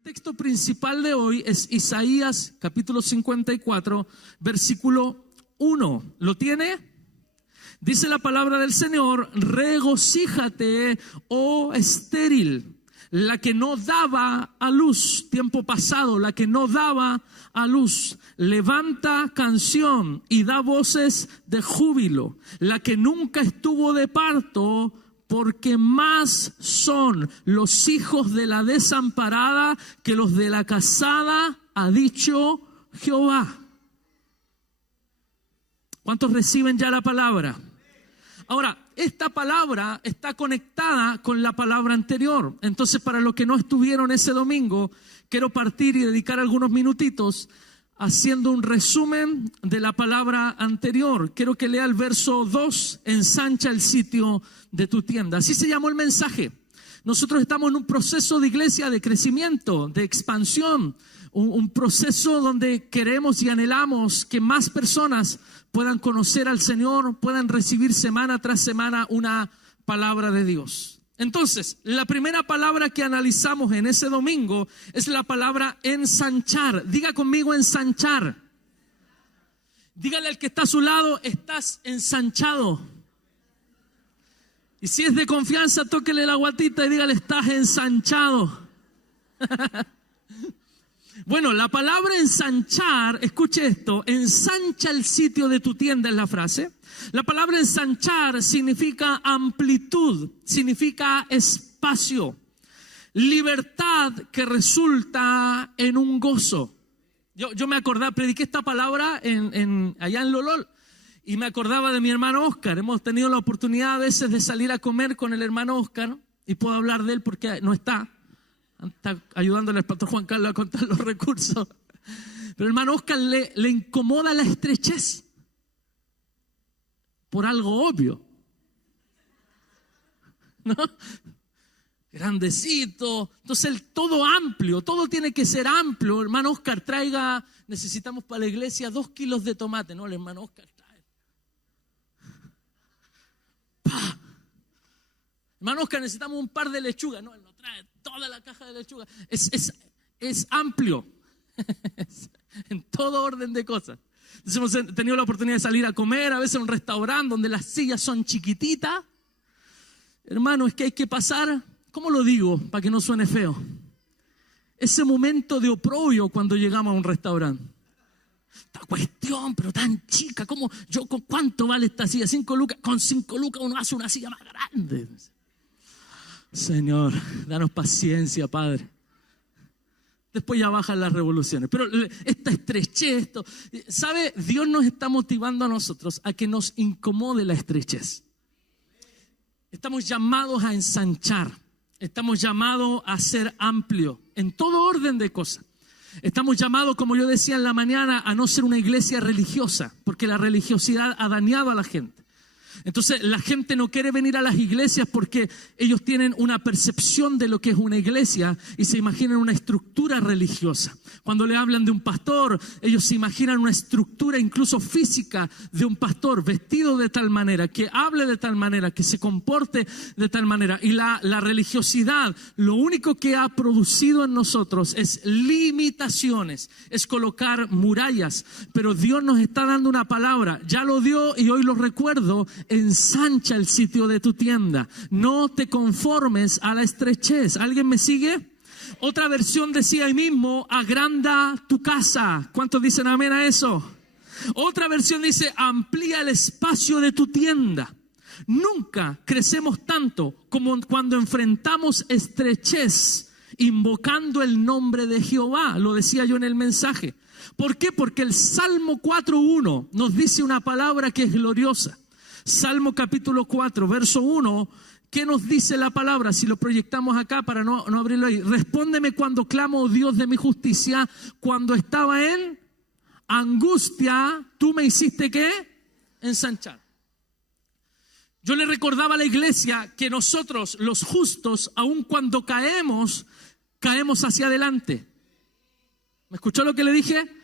El texto principal de hoy es Isaías capítulo 54, versículo 1. ¿Lo tiene? Dice la palabra del Señor: regocíjate, oh estéril, la que no daba a luz, tiempo pasado, la que no daba a luz. Levanta canción y da voces de júbilo, la que nunca estuvo de parto, porque más son los hijos de la desamparada que los de la casada, ha dicho Jehová. ¿Cuántos reciben ya la palabra? Ahora, esta palabra está conectada con la palabra anterior. Entonces, para los que no estuvieron ese domingo, quiero partir y dedicar algunos minutitos haciendo un resumen de la palabra anterior. Quiero que lea el verso 2, ensancha el sitio de tu tienda. Así se llamó el mensaje. Nosotros estamos en un proceso de iglesia, de crecimiento, de expansión, un proceso donde queremos y anhelamos que más personas puedan conocer al Señor, puedan recibir semana tras semana una palabra de Dios. Entonces, la primera palabra que analizamos en ese domingo es la palabra ensanchar. Diga conmigo ensanchar. Dígale al que está a su lado: estás ensanchado. Y si es de confianza, tóquele la guatita y dígale: estás ensanchado. Bueno, la palabra ensanchar, escuche esto: ensancha el sitio de tu tienda, es la frase. La palabra ensanchar significa amplitud, significa espacio, libertad que resulta en un gozo. Yo me acordaba, prediqué esta palabra allá en Lolol y me acordaba de mi hermano Oscar. Hemos tenido la oportunidad a veces de salir a comer con el hermano Oscar y puedo hablar de él porque no está ayudándole al pastor Juan Carlos a contar los recursos. Pero el hermano Oscar le incomoda la estrechez. Por algo obvio, ¿no? Grandecito. Entonces todo amplio, todo tiene que ser amplio. Hermano Oscar, necesitamos para la iglesia 2 kilos de tomate. No, el hermano Oscar trae. ¡Pah! Hermano Oscar, necesitamos un par de lechugas. No, él no trae toda la caja de lechugas. Es amplio. En todo orden de cosas. Entonces hemos tenido la oportunidad de salir a comer, a veces en un restaurante donde las sillas son chiquititas. Hermano, es que hay que pasar, ¿cómo lo digo para que no suene feo? Ese momento de oprobio cuando llegamos a un restaurante. Esta cuestión, pero tan chica, ¿cómo? ¿Cuánto vale esta silla? 5 lucas. Con 5 lucas uno hace una silla más grande. Señor, danos paciencia, Padre. Después ya bajan las revoluciones. Pero esta estrechez, ¿sabe? Dios nos está motivando a nosotros a que nos incomode la estrechez. Estamos llamados a ensanchar. Estamos llamados a ser amplios en todo orden de cosas. Estamos llamados, como yo decía en la mañana, a no ser una iglesia religiosa, porque la religiosidad ha dañado a la gente. Entonces la gente no quiere venir a las iglesias porque ellos tienen una percepción de lo que es una iglesia y se imaginan una estructura religiosa. Cuando le hablan de un pastor, ellos se imaginan una estructura incluso física de un pastor vestido de tal manera, que hable de tal manera, que se comporte de tal manera. Y la religiosidad lo único que ha producido en nosotros es limitaciones, es colocar murallas. Pero Dios nos está dando una palabra, ya lo dio y hoy lo recuerdo: ensancha el sitio de tu tienda. No te conformes a la estrechez. ¿Alguien me sigue? Otra versión decía ahí mismo: agranda tu casa. ¿Cuántos dicen amén a eso? Otra versión dice: amplía el espacio de tu tienda. Nunca crecemos tanto como cuando enfrentamos estrechez invocando el nombre de Jehová. Lo decía yo en el mensaje. ¿Por qué? Porque el Salmo 4:1 nos dice una palabra que es gloriosa. Salmo capítulo 4, verso 1, ¿qué nos dice la palabra? Si lo proyectamos acá para no abrirlo ahí. Respóndeme cuando clamo, oh Dios de mi justicia. Cuando estaba en angustia, tú me hiciste ¿qué? Ensanchar. Yo le recordaba a la iglesia que nosotros, los justos, aun cuando caemos hacia adelante. ¿Me escuchó lo que le dije?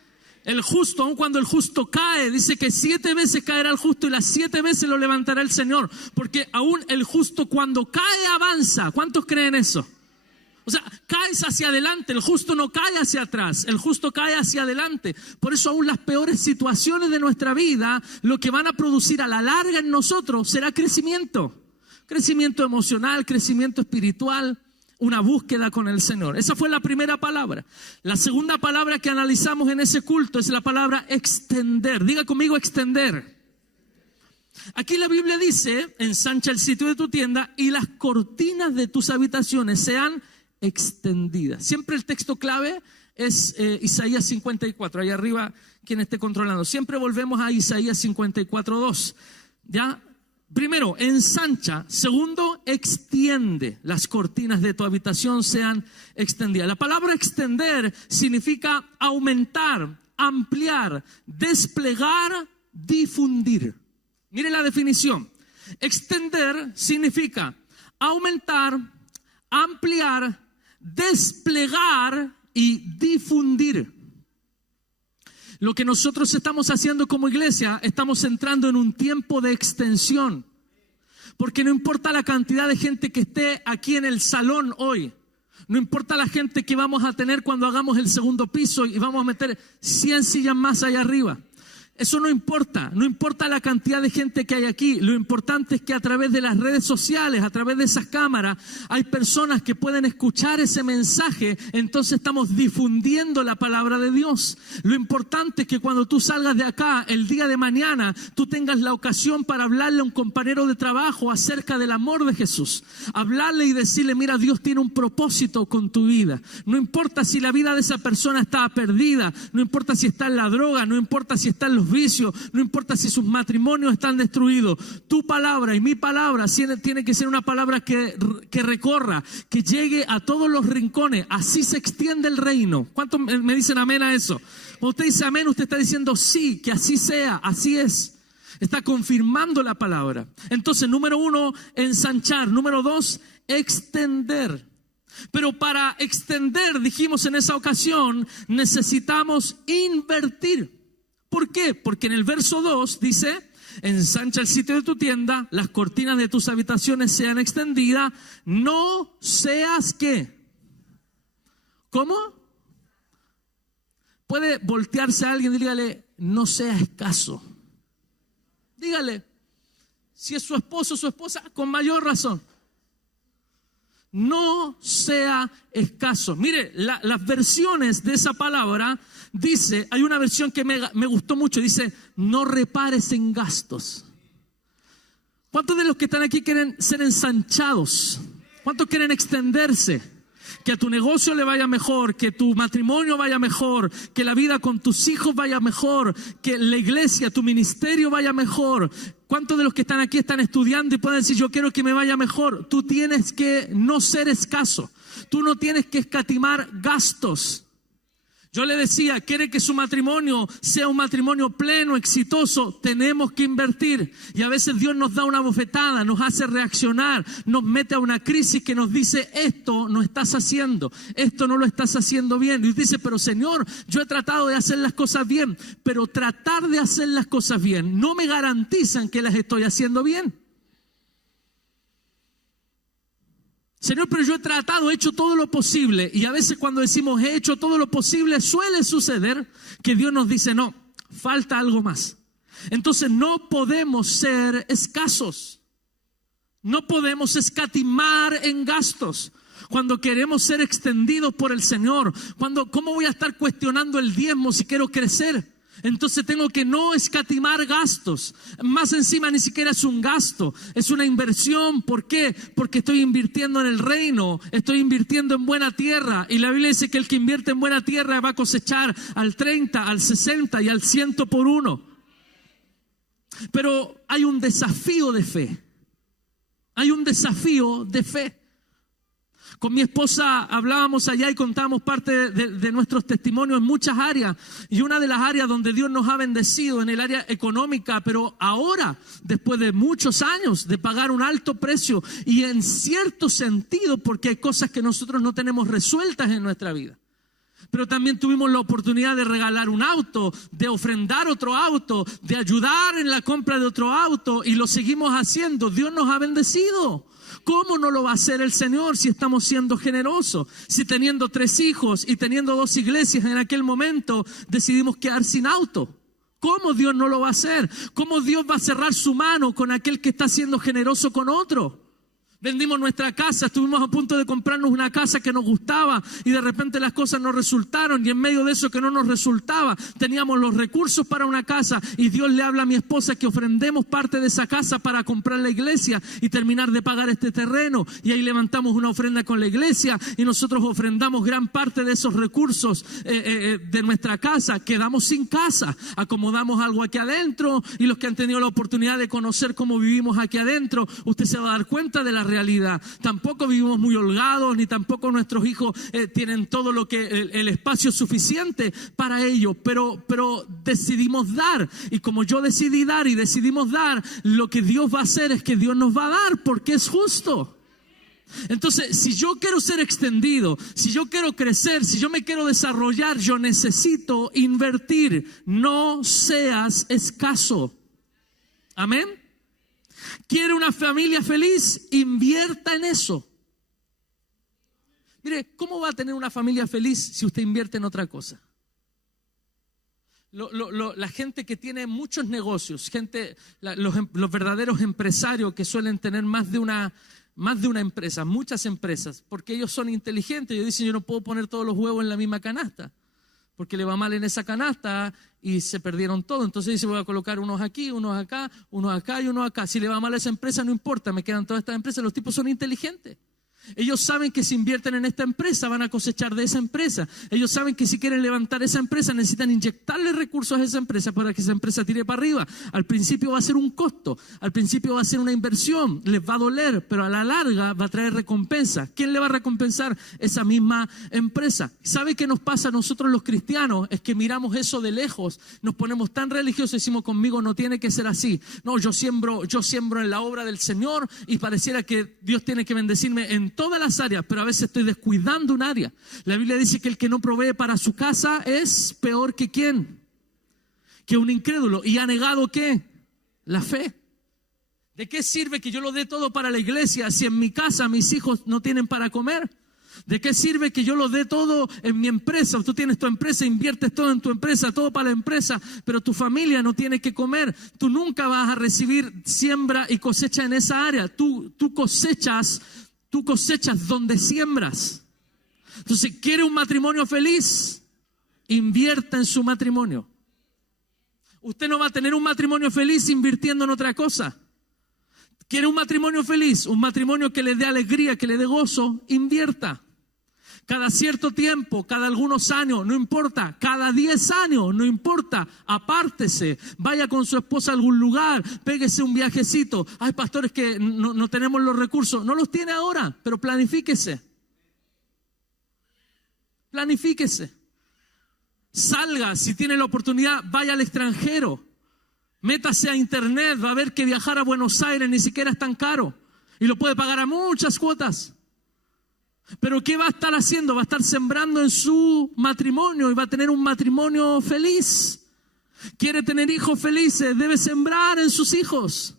El justo, aun cuando el justo cae, dice que 7 veces caerá el justo y las 7 veces lo levantará el Señor. Porque aún el justo cuando cae avanza. ¿Cuántos creen eso? O sea, caes hacia adelante, el justo no cae hacia atrás, el justo cae hacia adelante. Por eso aún las peores situaciones de nuestra vida, lo que van a producir a la larga en nosotros será crecimiento. Crecimiento emocional, crecimiento espiritual, una búsqueda con el Señor. Esa fue la primera palabra. La segunda palabra que analizamos en ese culto es la palabra extender. Diga conmigo extender. Aquí la Biblia dice, ensancha el sitio de tu tienda y las cortinas de tus habitaciones sean extendidas. Siempre el texto clave es Isaías 54, ahí arriba quien esté controlando. Siempre volvemos a Isaías 54:2. ¿Ya? Primero, ensancha. Segundo, extiende. Las cortinas de tu habitación sean extendidas. La palabra extender significa aumentar, ampliar, desplegar, difundir. Mire la definición. Extender significa aumentar, ampliar, desplegar y difundir. Lo que nosotros estamos haciendo como iglesia, estamos entrando en un tiempo de extensión. Porque no importa la cantidad de gente que esté aquí en el salón hoy, no importa la gente que vamos a tener cuando hagamos el segundo piso y vamos a meter 100 sillas más allá arriba. Eso no importa la cantidad de gente que hay aquí. Lo importante es que a través de las redes sociales, a través de esas cámaras, hay personas que pueden escuchar ese mensaje. Entonces estamos difundiendo la palabra de Dios. Lo importante es que cuando tú salgas de acá, el día de mañana, tú tengas la ocasión para hablarle a un compañero de trabajo acerca del amor de Jesús. Hablarle y decirle, mira, Dios tiene un propósito con tu vida. No importa si la vida de esa persona está perdida, no importa si está en la droga, no importa si está en los vicios, no importa si sus matrimonios están destruidos. Tu palabra y mi palabra tiene que ser una palabra que recorra, que llegue a todos los rincones. Así se extiende el reino. ¿Cuántos me dicen amén a eso? Cuando usted dice amén, usted está diciendo sí, que así sea, así es. Está confirmando la palabra. Entonces, número 1, ensanchar. Número 2, extender. Pero para extender, dijimos en esa ocasión, necesitamos invertir. ¿Por qué? Porque en el verso 2 dice, ensancha el sitio de tu tienda, las cortinas de tus habitaciones sean extendidas, no seas ¿qué? ¿Cómo? Puede voltearse a alguien y dígale, no sea escaso. Dígale, si es su esposo o su esposa, con mayor razón. No sea escaso. Mire, las versiones de esa palabra dice, hay una versión que me gustó mucho, dice, no repares en gastos. ¿Cuántos de los que están aquí quieren ser ensanchados? ¿Cuántos quieren extenderse? Que a tu negocio le vaya mejor, que tu matrimonio vaya mejor, que la vida con tus hijos vaya mejor, que la iglesia, tu ministerio vaya mejor. ¿Cuántos de los que están aquí están estudiando y pueden decir, yo quiero que me vaya mejor? Tú tienes que no ser escaso. Tú no tienes que escatimar gastos. Yo le decía, quiere que su matrimonio sea un matrimonio pleno, exitoso, tenemos que invertir. Y a veces Dios nos da una bofetada, nos hace reaccionar, nos mete a una crisis que nos dice, esto no estás haciendo, esto no lo estás haciendo bien. Y dice, pero Señor, yo he tratado de hacer las cosas bien, pero tratar de hacer las cosas bien no me garantizan que las estoy haciendo bien. Señor, pero yo he tratado, he hecho todo lo posible. Y a veces cuando decimos he hecho todo lo posible, suele suceder que Dios nos dice, no, falta algo más. Entonces no podemos ser escasos. No podemos escatimar en gastos. Cuando queremos ser extendidos por el Señor, ¿cómo voy a estar cuestionando el diezmo si quiero crecer? Entonces tengo que no escatimar gastos. Más encima ni siquiera es un gasto, es una inversión. ¿Por qué? Porque estoy invirtiendo en el reino, estoy invirtiendo en buena tierra. Y la Biblia dice que el que invierte en buena tierra va a cosechar al 30, al 60 y al 100 por uno. Pero hay un desafío de fe. Hay un desafío de fe. Con mi esposa hablábamos allá y contábamos parte de nuestros testimonios en muchas áreas. Y una de las áreas donde Dios nos ha bendecido en el área económica, pero ahora, después de muchos años de pagar un alto precio y en cierto sentido, porque hay cosas que nosotros no tenemos resueltas en nuestra vida. Pero también tuvimos la oportunidad de regalar un auto, de ofrendar otro auto, de ayudar en la compra de otro auto y lo seguimos haciendo. Dios nos ha bendecido ¿Cómo no lo va a hacer el Señor si estamos siendo generosos? Si teniendo 3 hijos y teniendo 2 iglesias en aquel momento decidimos quedar sin auto. ¿Cómo Dios no lo va a hacer? ¿Cómo Dios va a cerrar su mano con aquel que está siendo generoso con otro? Vendimos nuestra casa, estuvimos a punto de comprarnos una casa que nos gustaba y de repente las cosas no resultaron, y en medio de eso que no nos resultaba teníamos los recursos para una casa, y Dios le habla a mi esposa que ofrendemos parte de esa casa para comprar la iglesia y terminar de pagar este terreno, y ahí levantamos una ofrenda con la iglesia y nosotros ofrendamos gran parte de esos recursos de nuestra casa. Quedamos sin casa, acomodamos algo aquí adentro, y los que han tenido la oportunidad de conocer cómo vivimos aquí adentro, usted se va a dar cuenta de la realidad. Tampoco vivimos muy holgados, ni tampoco nuestros hijos tienen todo lo que el espacio suficiente para ello, pero decidimos dar, y como yo decidí dar y decidimos dar, lo que Dios va a hacer es que Dios nos va a dar porque es justo. Entonces, si yo quiero ser extendido, si yo quiero crecer, si yo me quiero desarrollar, yo necesito invertir. No seas escaso. Amén. ¿Quiere una familia feliz? Invierta en eso. Mire, ¿cómo va a tener una familia feliz si usted invierte en otra cosa? La gente que tiene muchos negocios, los verdaderos empresarios que suelen tener más de una empresa, muchas empresas, porque ellos son inteligentes. Ellos dicen, yo no puedo poner todos los huevos en la misma canasta, porque le va mal en esa canasta y se perdieron todo. Entonces dice, voy a colocar unos aquí, unos acá y unos acá. Si le va mal a esa empresa, no importa, me quedan todas estas empresas. Los tipos son inteligentes. Ellos saben que si invierten en esta empresa van a cosechar de esa empresa. Ellos saben que si quieren levantar esa empresa necesitan inyectarle recursos a esa empresa para que esa empresa tire para arriba. Al principio va a ser un costo, al principio va a ser una inversión, les va a doler, pero a la larga va a traer recompensa. ¿Quién le va a recompensar? Esa misma empresa. ¿Sabe qué nos pasa a nosotros los cristianos? Es que miramos eso de lejos, nos ponemos tan religiosos y decimos, conmigo no tiene que ser así. No, yo siembro en la obra del Señor y pareciera que Dios tiene que bendecirme en todas las áreas, pero a veces estoy descuidando un área. La Biblia dice que el que no provee para su casa es peor que ¿quién? Que un incrédulo. ¿Y ha negado qué? La fe. ¿De qué sirve que yo lo dé todo para la iglesia si en mi casa mis hijos no tienen para comer? ¿De qué sirve que yo lo dé todo en mi empresa? Tú tienes tu empresa, inviertes todo en tu empresa, todo para la empresa, pero tu familia no tiene que comer. Tú nunca vas a recibir siembra y cosecha en esa área. Tú cosechas donde siembras. Entonces, ¿quiere un matrimonio feliz? Invierta en su matrimonio. Usted no va a tener un matrimonio feliz invirtiendo en otra cosa. ¿Quiere un matrimonio feliz? Un matrimonio que le dé alegría, que le dé gozo. Invierta. Cada cierto tiempo, cada algunos años, no importa, cada 10 años, no importa, apártese, vaya con su esposa a algún lugar, péguese un viajecito. Hay pastores que no tenemos los recursos, no los tiene ahora, pero planifíquese. Planifíquese. Salga, si tiene la oportunidad, vaya al extranjero. Métase a internet, va a ver que viajar a Buenos Aires ni siquiera es tan caro y lo puede pagar a muchas cuotas. Pero ¿qué va a estar haciendo? Va a estar sembrando en su matrimonio y va a tener un matrimonio feliz. Quiere tener hijos felices, debe sembrar en sus hijos.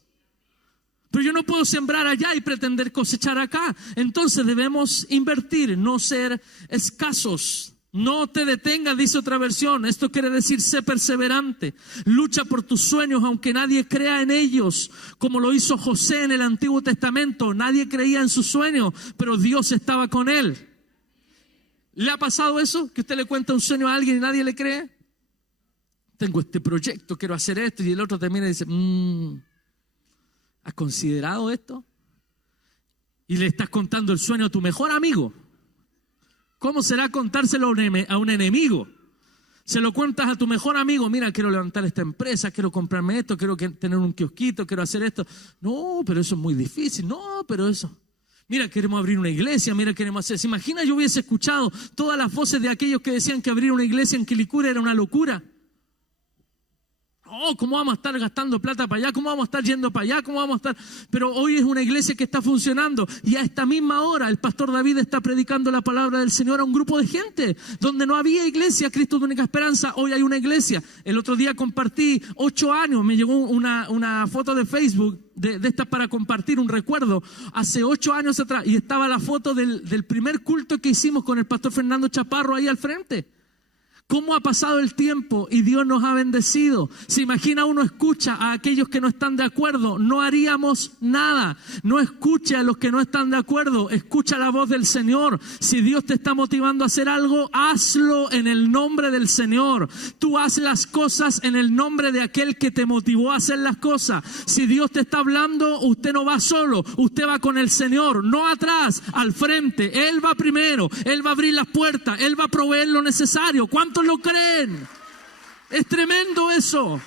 Pero yo no puedo sembrar allá y pretender cosechar acá. Entonces debemos invertir, no ser escasos. No te detengas, dice otra versión. Esto quiere decir, sé perseverante. Lucha por tus sueños aunque nadie crea en ellos. Como lo hizo José en el Antiguo Testamento. Nadie creía en sus sueños, pero Dios estaba con él. ¿Le ha pasado eso? Que usted le cuenta un sueño a alguien y nadie le cree. Tengo este proyecto, quiero hacer esto. Y el otro termina y dice, ¿has considerado esto? Y le estás contando el sueño a tu mejor amigo. ¿Cómo será contárselo a un enemigo? Se lo cuentas a tu mejor amigo. Mira, quiero levantar esta empresa, quiero comprarme esto, quiero tener un kiosquito, quiero hacer esto. No, pero eso es muy difícil. No, pero eso. Mira, queremos abrir una iglesia, mira, queremos hacer. ¿Se imagina yo hubiese escuchado todas las voces de aquellos que decían que abrir una iglesia en Quilicura era una locura? No, ¿cómo vamos a estar gastando plata para allá? ¿Cómo vamos a estar yendo para allá? ¿Cómo vamos a estar? Pero hoy es una iglesia que está funcionando y a esta misma hora el pastor David está predicando la palabra del Señor a un grupo de gente donde no había iglesia, Cristo de Única Esperanza, hoy hay una iglesia. El otro día compartí 8 años, me llegó una foto de Facebook de estas para compartir un recuerdo, hace 8 años atrás, y estaba la foto del primer culto que hicimos con el pastor Fernando Chaparro ahí al frente. ¿Cómo ha pasado el tiempo y Dios nos ha bendecido? Se imagina, uno escucha a aquellos que no están de acuerdo, no haríamos nada. No escuche a los que no están de acuerdo, escucha la voz del Señor. Si Dios te está motivando a hacer algo, hazlo en el nombre del Señor. Tú haz las cosas en el nombre de aquel que te motivó a hacer las cosas. Si Dios te está hablando, usted no va solo, usted va con el Señor, no atrás, al frente. Él va primero, Él va a abrir las puertas, Él va a proveer lo necesario. ¿Cuántos lo creen? Es tremendo eso.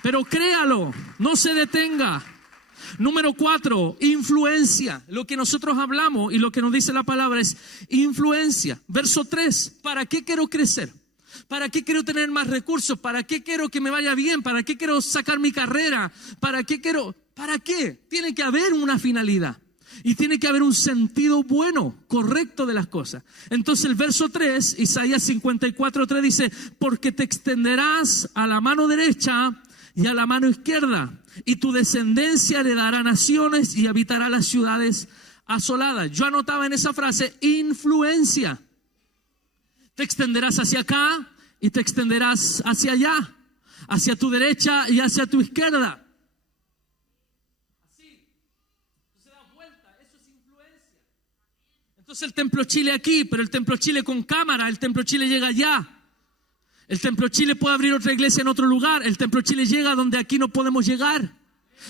Pero créalo, no se detenga. Número 4, influencia. Lo que nosotros hablamos y lo que nos dice la palabra es influencia. Verso 3, ¿para qué quiero crecer? ¿Para qué quiero tener más recursos? ¿Para qué quiero que me vaya bien? ¿Para qué quiero sacar mi carrera? ¿Para qué quiero? ¿Para qué? Tiene que haber una finalidad. Y tiene que haber un sentido bueno, correcto de las cosas. Entonces el verso 3, Isaías 54:3 dice: porque te extenderás a la mano derecha y a la mano izquierda, y tu descendencia heredará naciones y habitará las ciudades asoladas. Yo anotaba en esa frase influencia. Te extenderás hacia acá y te extenderás hacia allá, hacia tu derecha y hacia tu izquierda. Entonces el Templo Chile aquí, pero el Templo Chile con cámara, el Templo Chile llega allá. El Templo Chile puede abrir otra iglesia en otro lugar. El Templo Chile llega donde aquí no podemos llegar.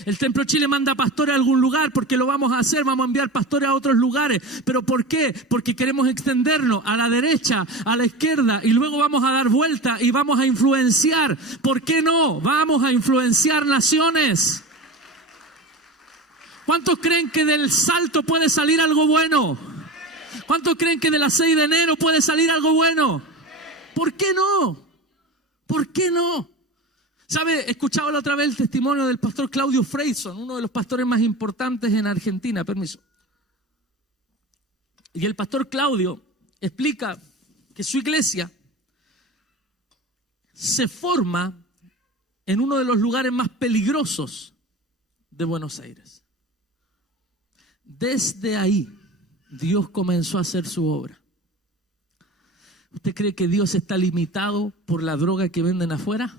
El Templo Chile manda pastores a algún lugar porque lo vamos a hacer, vamos a enviar pastores a otros lugares. ¿Pero por qué? Porque queremos extendernos a la derecha, a la izquierda, y luego vamos a dar vuelta y vamos a influenciar. ¿Por qué no? Vamos a influenciar naciones. ¿Cuántos creen que del Salto puede salir algo bueno? ¿Cuántos creen que de la 6 de enero puede salir algo bueno? ¿Por qué no? ¿Por qué no? ¿Sabe? Escuchaba la otra vez el testimonio del pastor Claudio Freyson, uno de los pastores más importantes en Argentina. Permiso. Y el pastor Claudio explica que su iglesia se forma en uno de los lugares más peligrosos de Buenos Aires. Desde ahí Dios comenzó a hacer su obra. ¿Usted cree que Dios está limitado por la droga que venden afuera?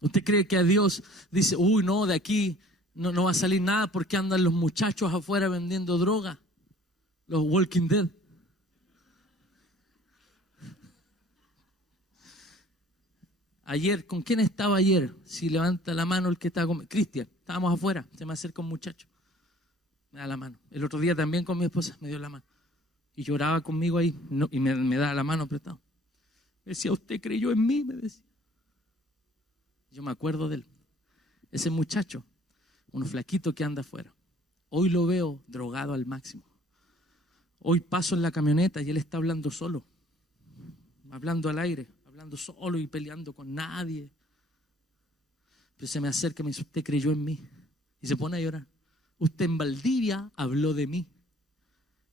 ¿Usted cree que a Dios dice, uy, no, de aquí no va a salir nada porque andan los muchachos afuera vendiendo droga? Los Walking Dead. Ayer, ¿con quién estaba ayer? Si levanta la mano el que estaba conmigo. Cristian, estábamos afuera, se me acerca un muchacho. Me da la mano. El otro día también con mi esposa me dio la mano. Y lloraba conmigo ahí y me da la mano apretado. Me decía, ¿usted creyó en mí? Me decía. Yo me acuerdo de él. Ese muchacho, uno flaquito que anda afuera. Hoy lo veo drogado al máximo. Hoy paso en la camioneta y él está hablando solo. Hablando al aire, hablando solo y peleando con nadie. Pero se me acerca y me dice, ¿usted creyó en mí? Y se pone a llorar. Usted en Valdivia habló de mí.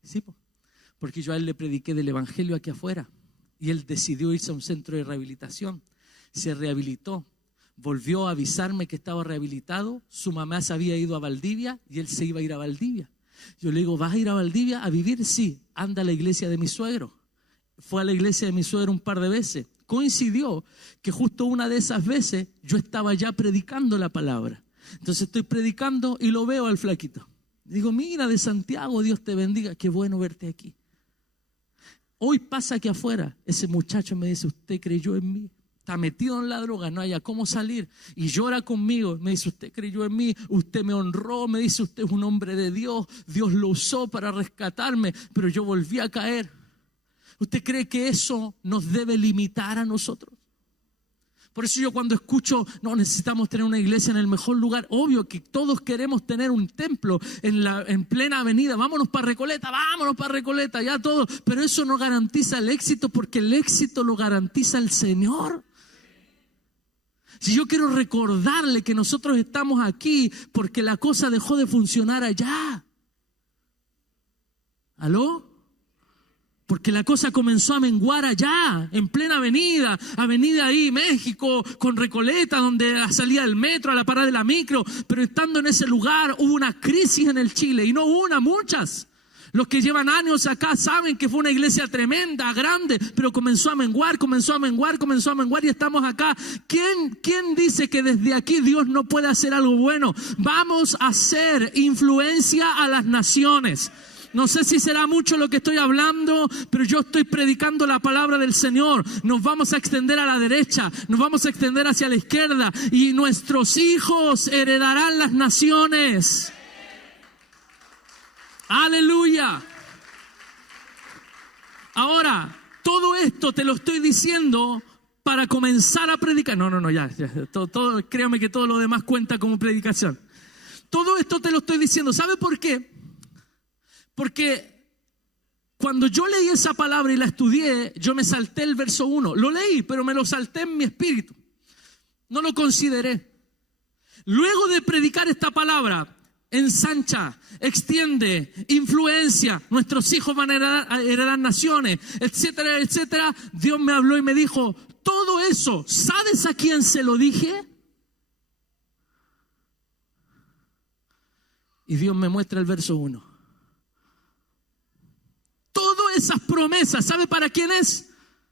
Sí, porque yo a él le prediqué del evangelio aquí afuera. Y él decidió irse a un centro de rehabilitación. Se rehabilitó. Volvió a avisarme que estaba rehabilitado. Su mamá se había ido a Valdivia y él se iba a ir a Valdivia. Yo le digo, ¿vas a ir a Valdivia a vivir? Sí, anda a la iglesia de mi suegro. Fue a la iglesia de mi suegro un par de veces. Coincidió que justo una de esas veces yo estaba ya predicando la palabra. Entonces estoy predicando y lo veo al flaquito. Digo, mira, de Santiago, Dios te bendiga, qué bueno verte aquí. Hoy pasa aquí afuera, ese muchacho me dice, ¿usted creyó en mí? Está metido en la droga, no haya cómo salir. Y llora conmigo, me dice, usted creyó en mí, usted me honró, me dice, usted es un hombre de Dios, Dios lo usó para rescatarme, pero yo volví a caer. ¿Usted cree que eso nos debe limitar a nosotros? Por eso yo cuando escucho, no, necesitamos tener una iglesia en el mejor lugar, obvio que todos queremos tener un templo en plena avenida, vámonos para Recoleta, ya todos, pero eso no garantiza el éxito porque el éxito lo garantiza el Señor. Si yo quiero recordarle que nosotros estamos aquí porque la cosa dejó de funcionar allá. ¿Aló? Porque la cosa comenzó a menguar allá, en plena avenida ahí, México, con Recoleta, donde la salida del metro, a la parada de la micro. Pero estando en ese lugar hubo una crisis en el Chile, y no una, muchas. Los que llevan años acá saben que fue una iglesia tremenda, grande, pero comenzó a menguar y estamos acá. ¿Quién dice que desde aquí Dios no puede hacer algo bueno? Vamos a hacer influencia a las naciones. No sé si será mucho lo que estoy hablando, pero yo estoy predicando la palabra del Señor. Nos vamos a extender a la derecha, nos vamos a extender hacia la izquierda, y nuestros hijos heredarán las naciones. ¡Aleluya! Ahora, todo esto te lo estoy diciendo para comenzar a predicar. No, ya. Todo, créame que todo lo demás cuenta como predicación. Todo esto te lo estoy diciendo. ¿Sabe por qué? Porque cuando yo leí esa palabra y la estudié, yo me salté el verso 1. Lo leí, pero me lo salté en mi espíritu. No lo consideré. Luego de predicar esta palabra, ensancha, extiende, influencia, nuestros hijos van a heredar naciones, etcétera, etcétera. Dios me habló y me dijo, todo eso, ¿sabes a quién se lo dije? Y Dios me muestra el verso 1. Todas esas promesas, ¿sabe para quién es?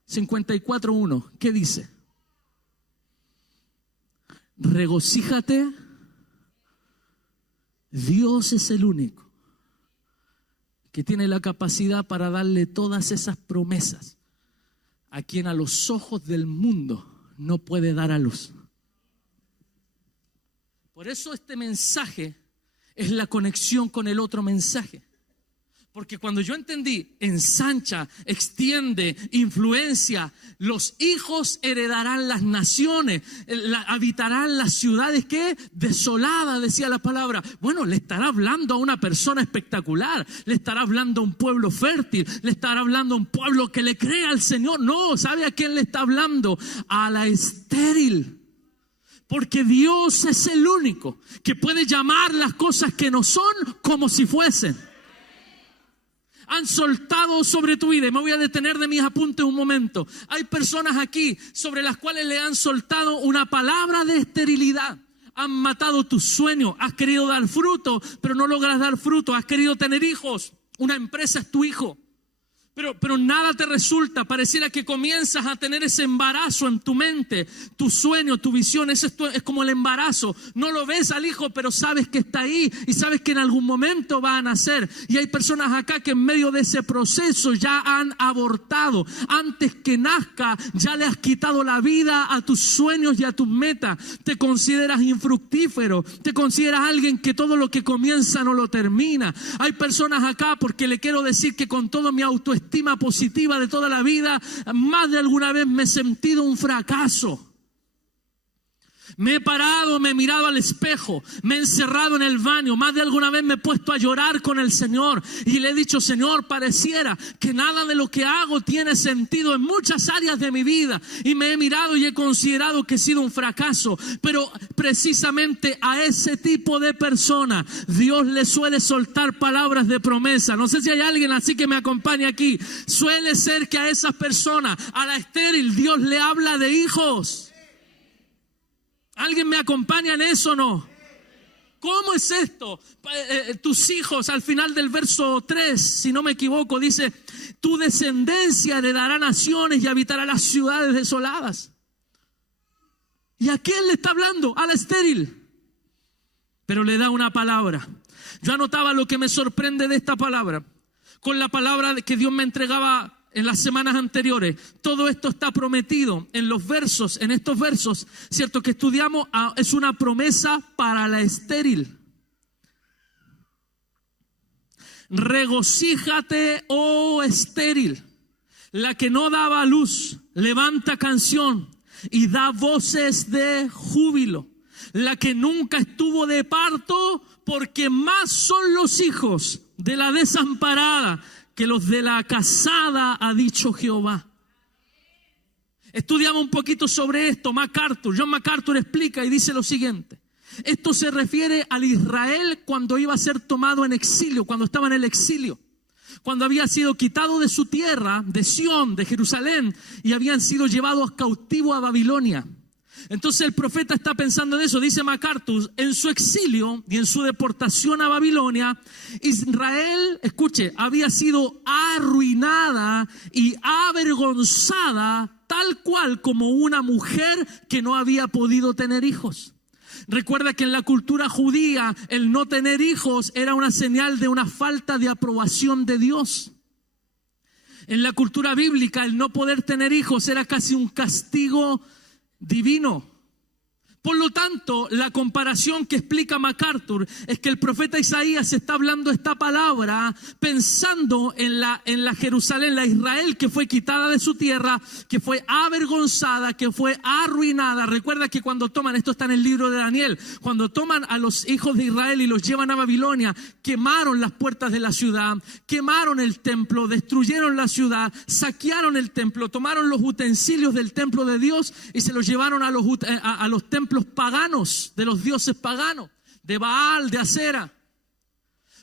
54:1. ¿Qué dice? Regocíjate. Dios es el único que tiene la capacidad para darle todas esas promesas a quien a los ojos del mundo no puede dar a luz. Por eso este mensaje es la conexión con el otro mensaje. Porque cuando yo entendí, ensancha, extiende, influencia, los hijos heredarán las naciones, habitarán las ciudades que desoladas, decía la palabra. Bueno, le estará hablando a una persona espectacular, le estará hablando a un pueblo fértil, le estará hablando a un pueblo que le cree al Señor. No, ¿sabe a quién le está hablando? A la estéril. Porque Dios es el único que puede llamar las cosas que no son como si fuesen. Han soltado sobre tu vida, y me voy a detener de mis apuntes un momento. Hay personas aquí sobre las cuales le han soltado una palabra de esterilidad. Han matado tus sueños, has querido dar fruto, pero no logras dar fruto. Has querido tener hijos, una empresa es tu hijo. Pero nada te resulta, pareciera que comienzas a tener ese embarazo en tu mente, tu sueño, tu visión, es como el embarazo. No lo ves al hijo, pero sabes que está ahí y sabes que en algún momento va a nacer. Y hay personas acá que en medio de ese proceso ya han abortado. Antes que nazca, ya le has quitado la vida a tus sueños y a tus metas. Te consideras infructífero, te consideras alguien que todo lo que comienza no lo termina. Hay personas acá, porque le quiero decir que con todo mi autoestima positiva de toda la vida, más de alguna vez me he sentido un fracaso. Me he parado, me he mirado al espejo, me he encerrado en el baño, más de alguna vez me he puesto a llorar con el Señor y le he dicho, Señor, pareciera que nada de lo que hago tiene sentido en muchas áreas de mi vida, y me he mirado y he considerado que he sido un fracaso. Pero precisamente a ese tipo de persona Dios le suele soltar palabras de promesa. No sé si hay alguien así que me acompañe aquí. Suele ser que a esas personas, a la estéril, Dios le habla de hijos. ¿Alguien me acompaña en eso o no? ¿Cómo es esto? Tus hijos, al final del verso 3, si no me equivoco, dice, tu descendencia heredará naciones y habitará las ciudades desoladas. ¿Y a quién le está hablando? A la estéril. Pero le da una palabra. Yo anotaba lo que me sorprende de esta palabra. Con la palabra que Dios me entregaba en las semanas anteriores, todo esto está prometido en los versos, en estos versos, cierto, que estudiamos, es una promesa para la estéril. Regocíjate, oh estéril, la que no daba luz, levanta canción y da voces de júbilo. La que nunca estuvo de parto, porque más son los hijos de la desamparada que los de la casada, ha dicho Jehová. Estudiamos un poquito sobre esto. John MacArthur explica y dice lo siguiente. Esto se refiere al Israel cuando iba a ser tomado en exilio, cuando estaba en el exilio. Cuando había sido quitado de su tierra, de Sión, de Jerusalén, y habían sido llevados cautivos a Babilonia. Entonces el profeta está pensando en eso. Dice MacArthur, en su exilio y en su deportación a Babilonia, Israel, escuche, había sido arruinada y avergonzada tal cual como una mujer que no había podido tener hijos. Recuerda que en la cultura judía el no tener hijos era una señal de una falta de aprobación de Dios. En la cultura bíblica el no poder tener hijos era casi un castigo divino. Por lo tanto, la comparación que explica MacArthur es que el profeta Isaías está hablando esta palabra pensando en la Jerusalén, la Israel que fue quitada de su tierra, que fue avergonzada, que fue arruinada. Recuerda que cuando toman, esto está en el libro de Daniel, cuando toman a los hijos de Israel y los llevan a Babilonia, quemaron las puertas de la ciudad, quemaron el templo, destruyeron la ciudad, saquearon el templo, tomaron los utensilios del templo de Dios y se los llevaron a los templos paganos, de los dioses paganos, de Baal, de Acera.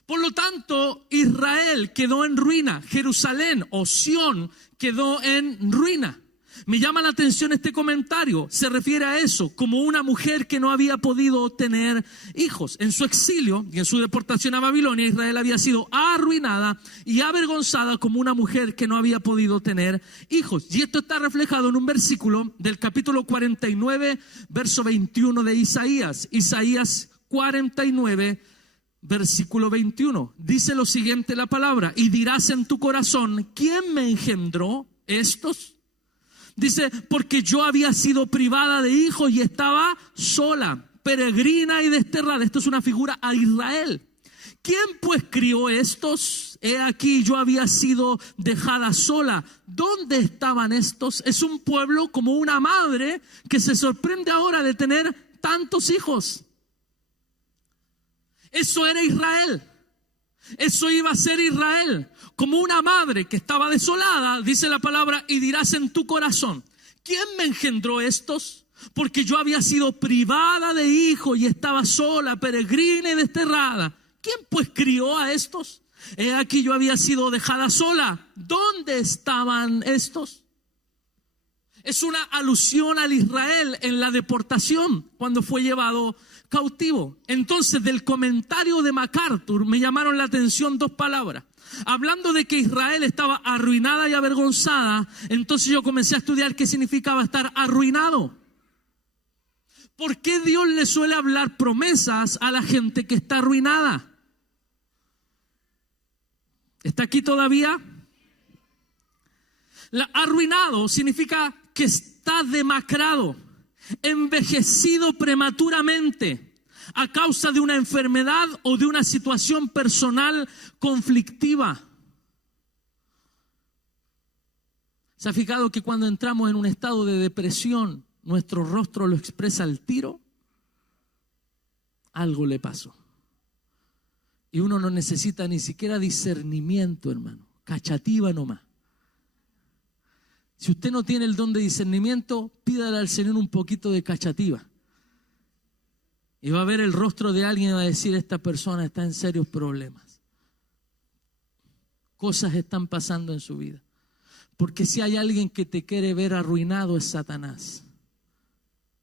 Por lo tanto, Israel quedó en ruina, Jerusalén o Sión quedó en ruina. Me llama la atención este comentario, se refiere a eso, como una mujer que no había podido tener hijos. En su exilio y en su deportación a Babilonia, Israel había sido arruinada y avergonzada como una mujer que no había podido tener hijos. Y esto está reflejado en un versículo del capítulo 49, verso 21 de Isaías. Isaías 49, versículo 21. Dice lo siguiente la palabra: y dirás en tu corazón, ¿quién me engendró estos? Dice, porque yo había sido privada de hijos y estaba sola, peregrina y desterrada. Esto es una figura a Israel. ¿Quién pues crió estos? He aquí yo había sido dejada sola. ¿Dónde estaban estos? Es un pueblo como una madre que se sorprende ahora de tener tantos hijos. Eso era Israel. Eso iba a ser Israel. Como una madre que estaba desolada, dice la palabra, y dirás en tu corazón, ¿quién me engendró estos? Porque yo había sido privada de hijo y estaba sola, peregrina y desterrada. ¿Quién pues crió a estos? He aquí yo había sido dejada sola. ¿Dónde estaban estos? Es una alusión al Israel en la deportación cuando fue llevado cautivo. Entonces, del comentario de MacArthur me llamaron la atención dos palabras. Hablando de que Israel estaba arruinada y avergonzada, entonces yo comencé a estudiar qué significaba estar arruinado. ¿Por qué Dios le suele hablar promesas a la gente que está arruinada? ¿Está aquí todavía? Arruinado significa que está demacrado, envejecido prematuramente a causa de una enfermedad o de una situación personal conflictiva. ¿Se ha fijado que cuando entramos en un estado de depresión, nuestro rostro lo expresa al tiro? Algo le pasó. Y uno no necesita ni siquiera discernimiento, hermano. Cachativa nomás. Si usted no tiene el don de discernimiento, pídale al Señor un poquito de cachativa. Y va a ver el rostro de alguien y va a decir, esta persona está en serios problemas. Cosas están pasando en su vida. Porque si hay alguien que te quiere ver arruinado es Satanás.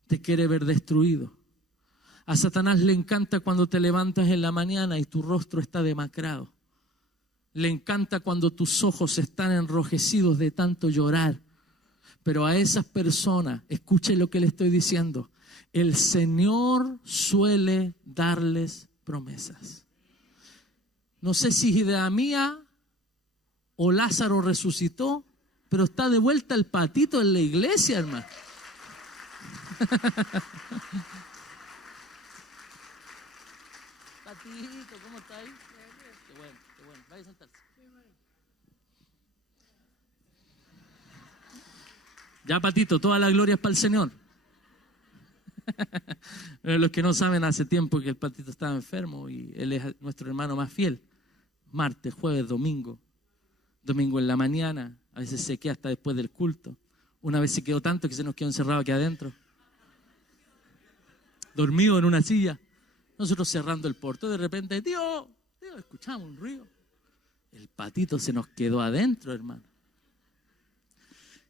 Te quiere ver destruido. A Satanás le encanta cuando te levantas en la mañana y tu rostro está demacrado. Le encanta cuando tus ojos están enrojecidos de tanto llorar. Pero a esas personas, escuche lo que le estoy diciendo, el Señor suele darles promesas. No sé si idea mía o Lázaro resucitó, pero está de vuelta el patito en la iglesia, hermano. Patito, ¿cómo está ahí? Qué bueno, qué bueno. Vaya a sentarse. Ya, Patito, toda la gloria es para el Señor. Los que no saben, hace tiempo que el Patito estaba enfermo y él es nuestro hermano más fiel. Martes, jueves, domingo. Domingo en la mañana, a veces se queda hasta después del culto. Una vez se quedó tanto que se nos quedó encerrado aquí adentro, dormido en una silla. Nosotros cerrando el portón, de repente, Dios, escuchamos un ruido. El patito se nos quedó adentro, hermano.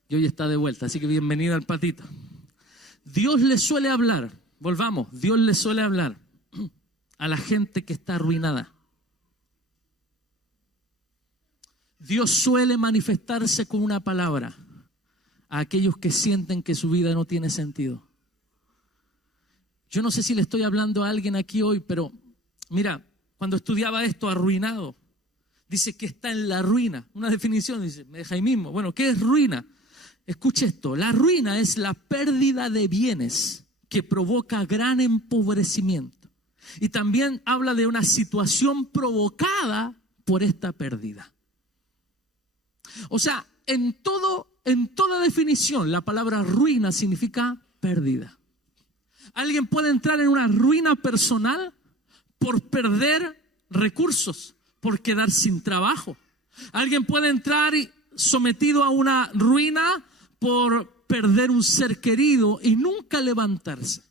Y hoy está de vuelta, así que bienvenido al patito. Dios le suele hablar, volvamos, Dios le suele hablar a la gente que está arruinada. Dios suele manifestarse con una palabra a aquellos que sienten que su vida no tiene sentido. Yo no sé si le estoy hablando a alguien aquí hoy, pero mira, cuando estudiaba esto, arruinado, dice que está en la ruina. Una definición, dice, me deja ahí mismo. Bueno, ¿qué es ruina? Escuche esto, la ruina es la pérdida de bienes que provoca gran empobrecimiento. Y también habla de una situación provocada por esta pérdida. O sea, en toda definición, la palabra ruina significa pérdida. Alguien puede entrar en una ruina personal por perder recursos, por quedar sin trabajo. Alguien puede entrar sometido a una ruina por perder un ser querido y nunca levantarse.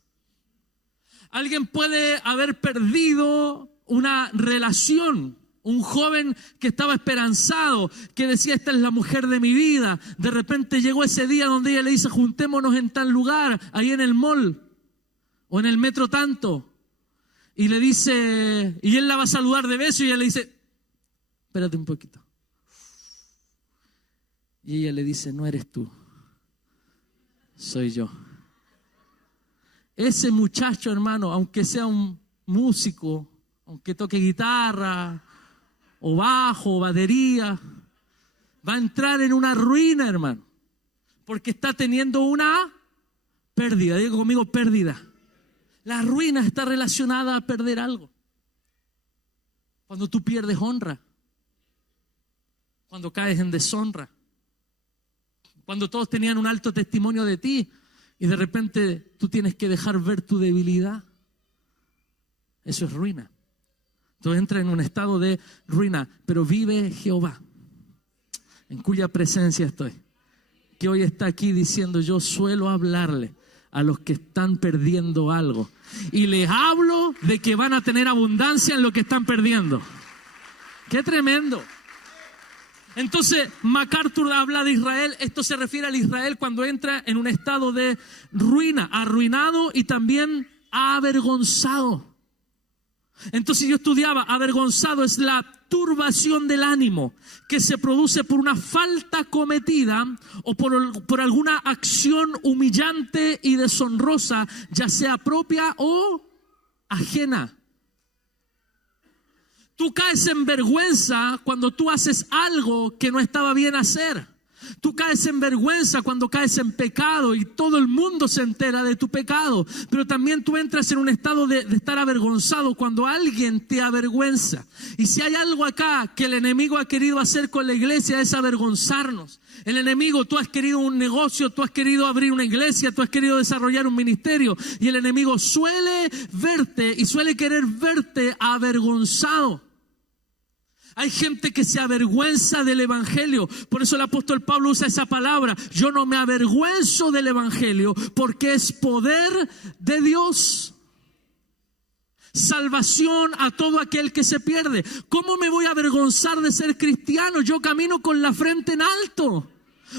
Alguien puede haber perdido una relación. Un joven que estaba esperanzado, que decía, esta es la mujer de mi vida. De repente llegó ese día donde ella le dice, juntémonos en tal lugar, ahí en el mall o en el metro tanto. Y le dice, y él la va a saludar de beso y ella le dice, espérate un poquito. Y ella le dice, no eres tú, soy yo. Ese muchacho, hermano, aunque sea un músico, aunque toque guitarra o bajo, o batería, va a entrar en una ruina, hermano, porque está teniendo una pérdida. Diga conmigo, pérdida. La ruina está relacionada a perder algo. Cuando tú pierdes honra, cuando caes en deshonra, cuando todos tenían un alto testimonio de ti y de repente tú tienes que dejar ver tu debilidad, eso es ruina. Tú entras en un estado de ruina, pero vive Jehová, en cuya presencia estoy, que hoy está aquí diciendo, yo suelo hablarle a los que están perdiendo algo y les hablo de que van a tener abundancia en lo que están perdiendo. ¡Qué tremendo! Entonces, MacArthur habla de Israel. Esto se refiere al Israel cuando entra en un estado de ruina, arruinado y también avergonzado. Entonces yo estudiaba, avergonzado es la turbación del ánimo que se produce por una falta cometida o por alguna acción humillante y deshonrosa, ya sea propia o ajena. Tú caes en vergüenza cuando tú haces algo que no estaba bien hacer. Tú caes en vergüenza cuando caes en pecado y todo el mundo se entera de tu pecado. Pero también tú entras en un estado de estar avergonzado cuando alguien te avergüenza. Y si hay algo acá que el enemigo ha querido hacer con la iglesia es avergonzarnos. El enemigo, tú has querido un negocio, tú has querido abrir una iglesia, tú has querido desarrollar un ministerio. Y el enemigo suele verte y suele querer verte avergonzado. Hay gente que se avergüenza del evangelio. Por eso el apóstol Pablo usa esa palabra. Yo no me avergüenzo del evangelio porque es poder de Dios. Salvación a todo aquel que se pierde. ¿Cómo me voy a avergonzar de ser cristiano? Yo camino con la frente en alto.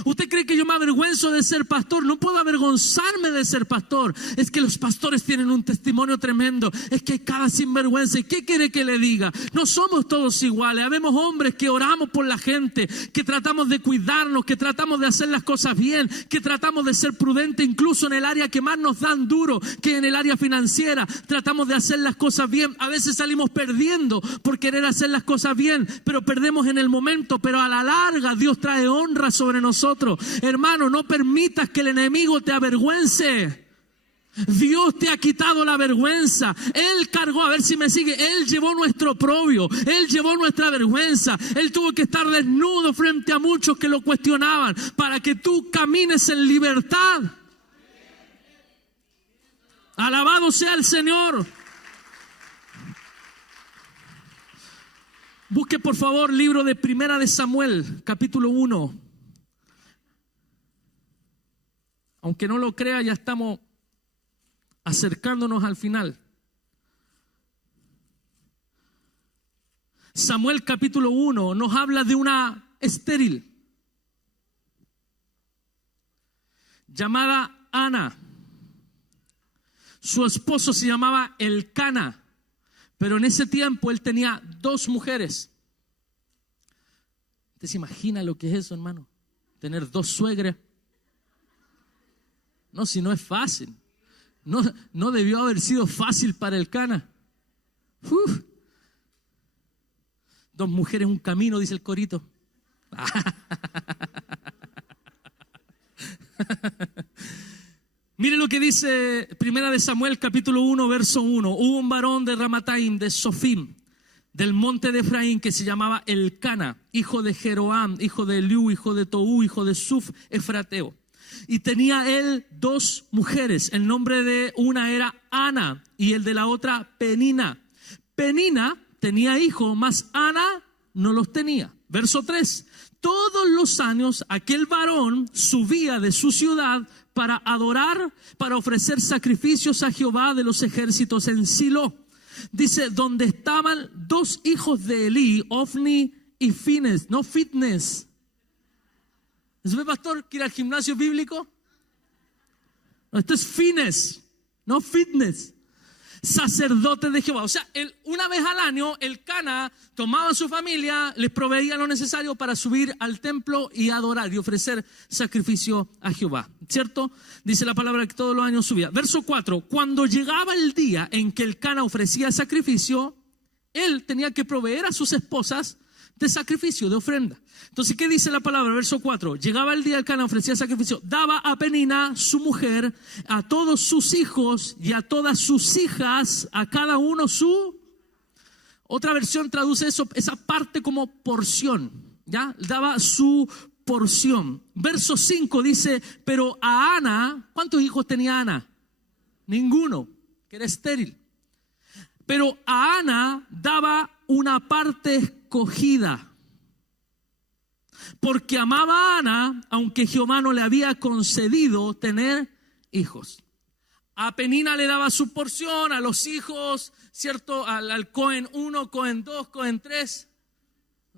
¿Usted cree que yo me avergüenzo de ser pastor? No puedo avergonzarme de ser pastor. Es que los pastores tienen un testimonio tremendo. Es que hay cada sinvergüenza. ¿Y qué quiere que le diga? No somos todos iguales. Habemos hombres que oramos por la gente, que tratamos de cuidarnos, que tratamos de hacer las cosas bien, que tratamos de ser prudentes incluso en el área que más nos dan duro, que en el área financiera. Tratamos de hacer las cosas bien. A veces salimos perdiendo por querer hacer las cosas bien, pero perdemos en el momento. Pero a la larga Dios trae honra sobre nosotros. Hermano, no permitas que el enemigo te avergüence. Dios te ha quitado la vergüenza. Él cargó, a ver si me sigue, Él llevó nuestro oprobio, Él llevó nuestra vergüenza. Él tuvo que estar desnudo frente a muchos que lo cuestionaban para que tú camines en libertad. Alabado sea el Señor. Busque por favor libro de Primera de Samuel, capítulo 1. Aunque no lo crea, ya estamos acercándonos al final. Samuel capítulo 1 nos habla de una estéril llamada Ana. Su esposo se llamaba Elcana, pero en ese tiempo él tenía 2 mujeres. ¿Usted se imagina lo que es eso, hermano? Tener 2 suegras. No, si no es fácil. No debió haber sido fácil para Elcana. 2 mujeres, un camino, dice el corito. Mire lo que dice Primera de Samuel capítulo 1 verso 1. Hubo un varón de Ramataim, de Sofim, del monte de Efraín, que se llamaba Elcana, hijo de Jeroam, hijo de Eliú, hijo de Toú, hijo de Suf, Efrateo. Y tenía él 2 mujeres. El nombre de una era Ana y el de la otra Penina. Penina tenía hijos, mas Ana no los tenía. Verso 3. Todos los años aquel varón subía de su ciudad para adorar, para ofrecer sacrificios a Jehová de los ejércitos en Silo. Dice, donde estaban 2 hijos de Elí, Ofni y Fines, no Fitness. ¿Es ve, pastor, que ir al gimnasio bíblico? No, esto es Fines, no Fitness. Sacerdote de Jehová. O sea, una vez al año, Elcana tomaba a su familia, les proveía lo necesario para subir al templo y adorar y ofrecer sacrificio a Jehová. ¿Cierto? Dice la palabra que todos los años subía. Verso 4. Cuando llegaba el día en que Elcana ofrecía sacrificio, él tenía que proveer a sus esposas de sacrificio, de ofrenda. Entonces, ¿qué dice la palabra? Verso 4. Llegaba el día, Elcana ofrecía sacrificio. Daba a Penina, su mujer, a todos sus hijos y a todas sus hijas, a cada uno su... Otra versión traduce esa parte como porción. ¿Ya? Daba su porción. Verso 5 dice, pero a Ana, ¿cuántos hijos tenía Ana? Ninguno, que era estéril. Pero a Ana daba una parte escogida, porque amaba a Ana, aunque Jehová no le había concedido tener hijos. A Penina le daba su porción, a los hijos, ¿cierto? Al Cohen 1, Cohen 2, Cohen 3,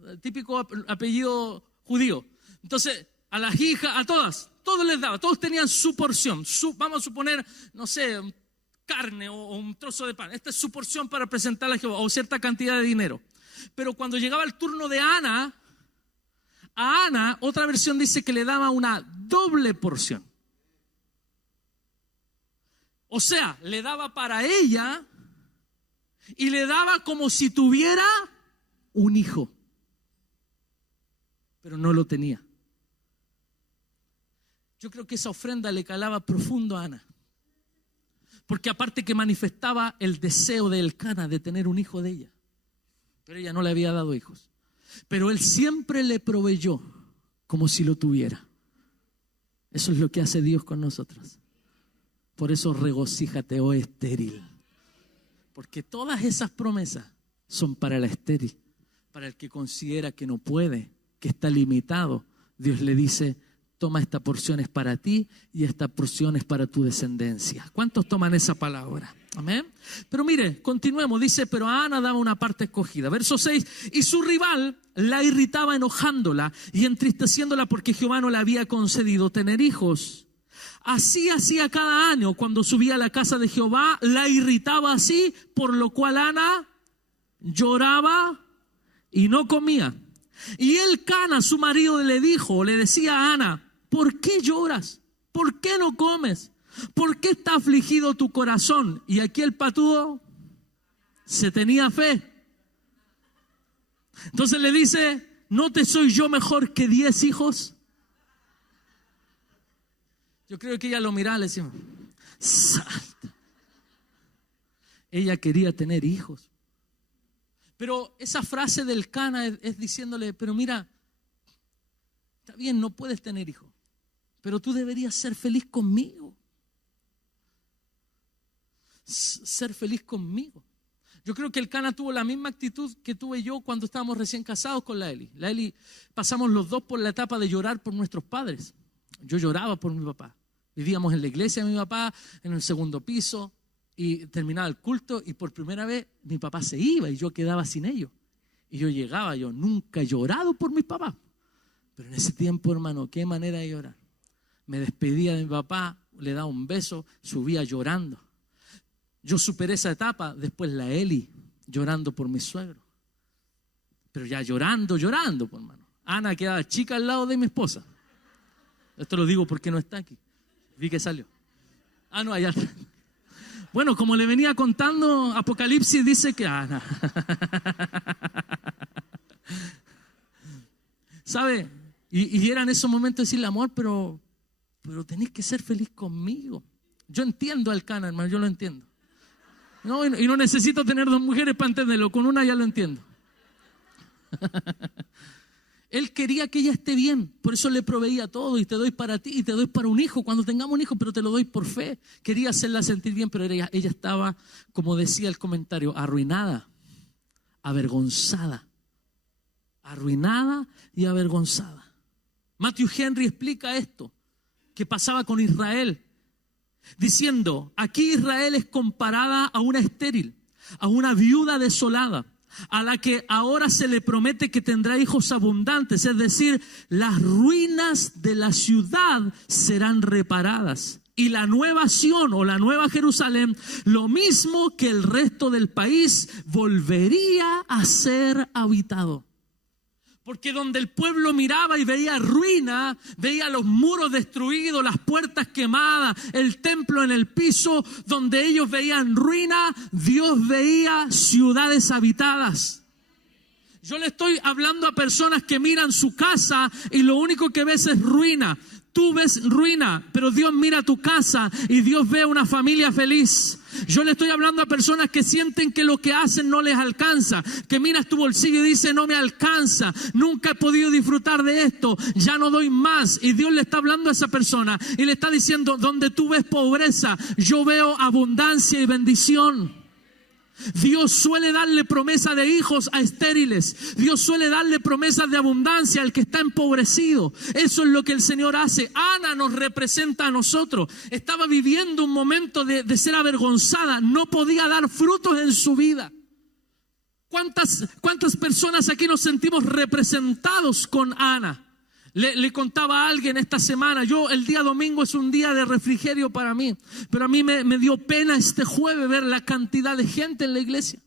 el típico apellido judío. Entonces, a las hijas, a todos les daba, todos tenían su porción. Vamos a suponer, no sé, carne o un trozo de pan. Esta es su porción para presentarla a Jehová, o cierta cantidad de dinero. Pero cuando llegaba el turno de Ana, a Ana, otra versión dice que le daba una doble porción. O sea, le daba para ella y le daba como si tuviera un hijo. Pero no lo tenía. Yo creo que esa ofrenda le calaba profundo a Ana. Porque aparte que manifestaba el deseo de Elcana de tener un hijo de ella. Pero ella no le había dado hijos. Pero él siempre le proveyó como si lo tuviera. Eso es lo que hace Dios con nosotros. Por eso regocíjate, oh estéril. Porque todas esas promesas son para la estéril. Para el que considera que no puede, que está limitado. Dios le dice, toma, esta porción es para ti y esta porción es para tu descendencia. ¿Cuántos toman esa palabra? Amén. Pero mire, continuemos. Dice, pero a Ana daba una parte escogida. Verso 6. Y su rival la irritaba enojándola y entristeciéndola porque Jehová no le había concedido tener hijos. Así hacía cada año cuando subía a la casa de Jehová, la irritaba así, por lo cual Ana lloraba y no comía. Y Elcana, su marido, le decía a Ana, ¿por qué lloras? ¿Por qué no comes? ¿Por qué está afligido tu corazón? Y aquí el patudo se tenía fe. Entonces le dice, ¿no te soy yo mejor que 10 hijos? Yo creo que ella lo miraba y le decía, salta. Ella quería tener hijos. Pero esa frase del Elcana es diciéndole, pero mira, está bien, no puedes tener hijos, pero tú deberías ser feliz conmigo. Ser feliz conmigo. Yo creo que Elcana tuvo la misma actitud que tuve yo cuando estábamos recién casados con la Eli. Pasamos los dos por la etapa de llorar por nuestros padres. Yo lloraba por mi papá. Vivíamos en la iglesia de mi papá, en el segundo piso, y terminaba el culto y por primera vez mi papá se iba y yo quedaba sin ellos. Y yo llegaba, yo nunca he llorado por mis papás. Pero en ese tiempo, hermano, qué manera de llorar. Me despedía de mi papá, le daba un beso, subía llorando. Yo superé esa etapa, después la Eli, llorando por mi suegro. Pero ya llorando, pues, hermano. Ana quedaba chica al lado de mi esposa. Esto lo digo porque no está aquí. Vi que salió. No, allá está. Bueno, como le venía contando, Apocalipsis dice que Ana. ¿Sabe? Y era en esos momentos decirle, amor, pero tenés que ser feliz conmigo. Yo entiendo al Cana, hermano, yo lo entiendo. No, y no necesito tener dos mujeres para entenderlo, con una ya lo entiendo. Él quería que ella esté bien, por eso le proveía todo, y te doy para ti, y te doy para un hijo, cuando tengamos un hijo, pero te lo doy por fe. Quería hacerla sentir bien, pero ella estaba, como decía el comentario, arruinada, avergonzada. Arruinada y avergonzada. Matthew Henry explica esto, que pasaba con Israel, diciendo, aquí Israel es comparada a una estéril, a una viuda desolada, a la que ahora se le promete que tendrá hijos abundantes, es decir, las ruinas de la ciudad serán reparadas. Y la nueva Sión o la nueva Jerusalén, lo mismo que el resto del país, volvería a ser habitado. Porque donde el pueblo miraba y veía ruina, veía los muros destruidos, las puertas quemadas, el templo en el piso, donde ellos veían ruina, Dios veía ciudades habitadas. Yo le estoy hablando a personas que miran su casa y lo único que ves es ruina. Tú ves ruina, pero Dios mira tu casa y Dios ve una familia feliz. Yo le estoy hablando a personas que sienten que lo que hacen no les alcanza, que miras tu bolsillo y dices, no me alcanza, nunca he podido disfrutar de esto, ya no doy más. Y Dios le está hablando a esa persona y le está diciendo, donde tú ves pobreza, yo veo abundancia y bendición. Dios suele darle promesa de hijos a estériles. Dios suele darle promesas de abundancia al que está empobrecido. Eso es lo que el Señor hace. Ana nos representa a nosotros. Estaba viviendo un momento de ser avergonzada. No podía dar frutos en su vida. ¿Cuántas personas aquí nos sentimos representados con Ana? Le contaba a alguien esta semana, el día domingo es un día de refrigerio para mí, pero a mí me dio pena este jueves ver la cantidad de gente en la iglesia.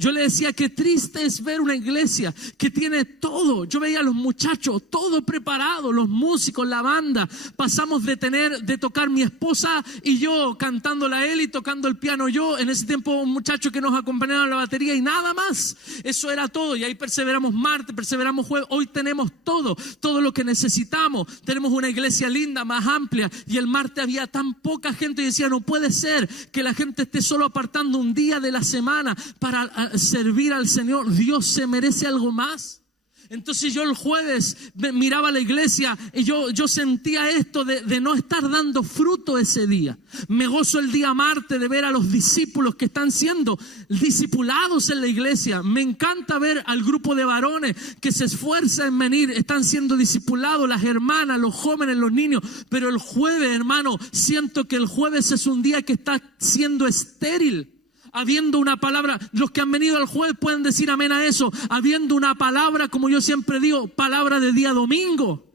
Yo le decía que triste es ver una iglesia que tiene todo. Yo veía a los muchachos, todo preparado, los músicos, la banda. Pasamos de tocar mi esposa y yo cantándola a él y tocando el piano yo. En ese tiempo un muchacho que nos acompañaba en la batería y nada más. Eso era todo. Y ahí perseveramos martes, perseveramos jueves. Hoy tenemos todo lo que necesitamos. Tenemos una iglesia linda, más amplia. Y el martes había tan poca gente y decía, no puede ser que la gente esté solo apartando un día de la semana para servir al Señor. Dios se merece algo más. Entonces yo el jueves miraba la iglesia y yo sentía esto de no estar dando fruto ese día. Me gozo el día martes de ver a los discípulos que están siendo discipulados en la iglesia. Me encanta ver al grupo de varones que se esfuerza en venir, están siendo discipulados, las hermanas, los jóvenes, los niños. Pero el jueves, hermano, siento que el jueves es un día que está siendo estéril. Habiendo una palabra, los que han venido al jueves pueden decir amén a eso. Habiendo una palabra, como yo siempre digo, palabra de día domingo.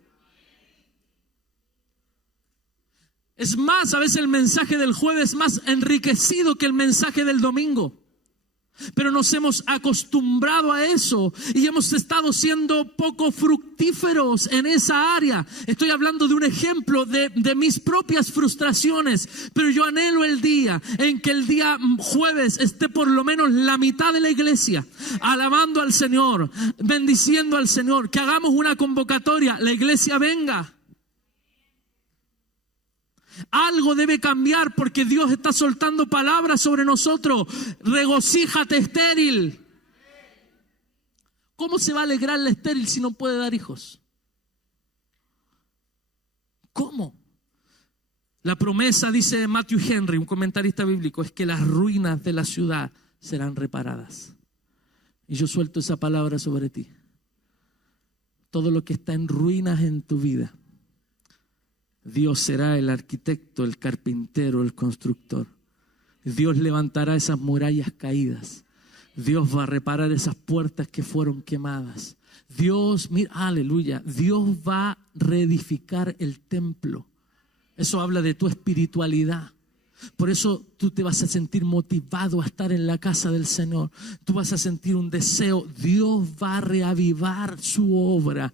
Es más, a veces el mensaje del jueves es más enriquecido que el mensaje del domingo. Pero nos hemos acostumbrado a eso y hemos estado siendo poco fructíferos en esa área. Estoy hablando de un ejemplo de mis propias frustraciones, pero yo anhelo el día en que el día jueves esté por lo menos la mitad de la iglesia alabando al Señor, bendiciendo al Señor, que hagamos una convocatoria, la iglesia venga. Algo debe cambiar porque Dios está soltando palabras sobre nosotros. Regocíjate, estéril. ¿Cómo se va a alegrar la estéril si no puede dar hijos? ¿Cómo? La promesa, dice Matthew Henry, un comentarista bíblico, es que las ruinas de la ciudad serán reparadas. Y yo suelto esa palabra sobre ti. Todo lo que está en ruinas en tu vida, Dios será el arquitecto, el carpintero, el constructor. Dios levantará esas murallas caídas. Dios va a reparar esas puertas que fueron quemadas. Dios, mira, aleluya, Dios va a reedificar el templo. Eso habla de tu espiritualidad. Por eso tú te vas a sentir motivado a estar en la casa del Señor. Tú vas a sentir un deseo. Dios va a reavivar su obra.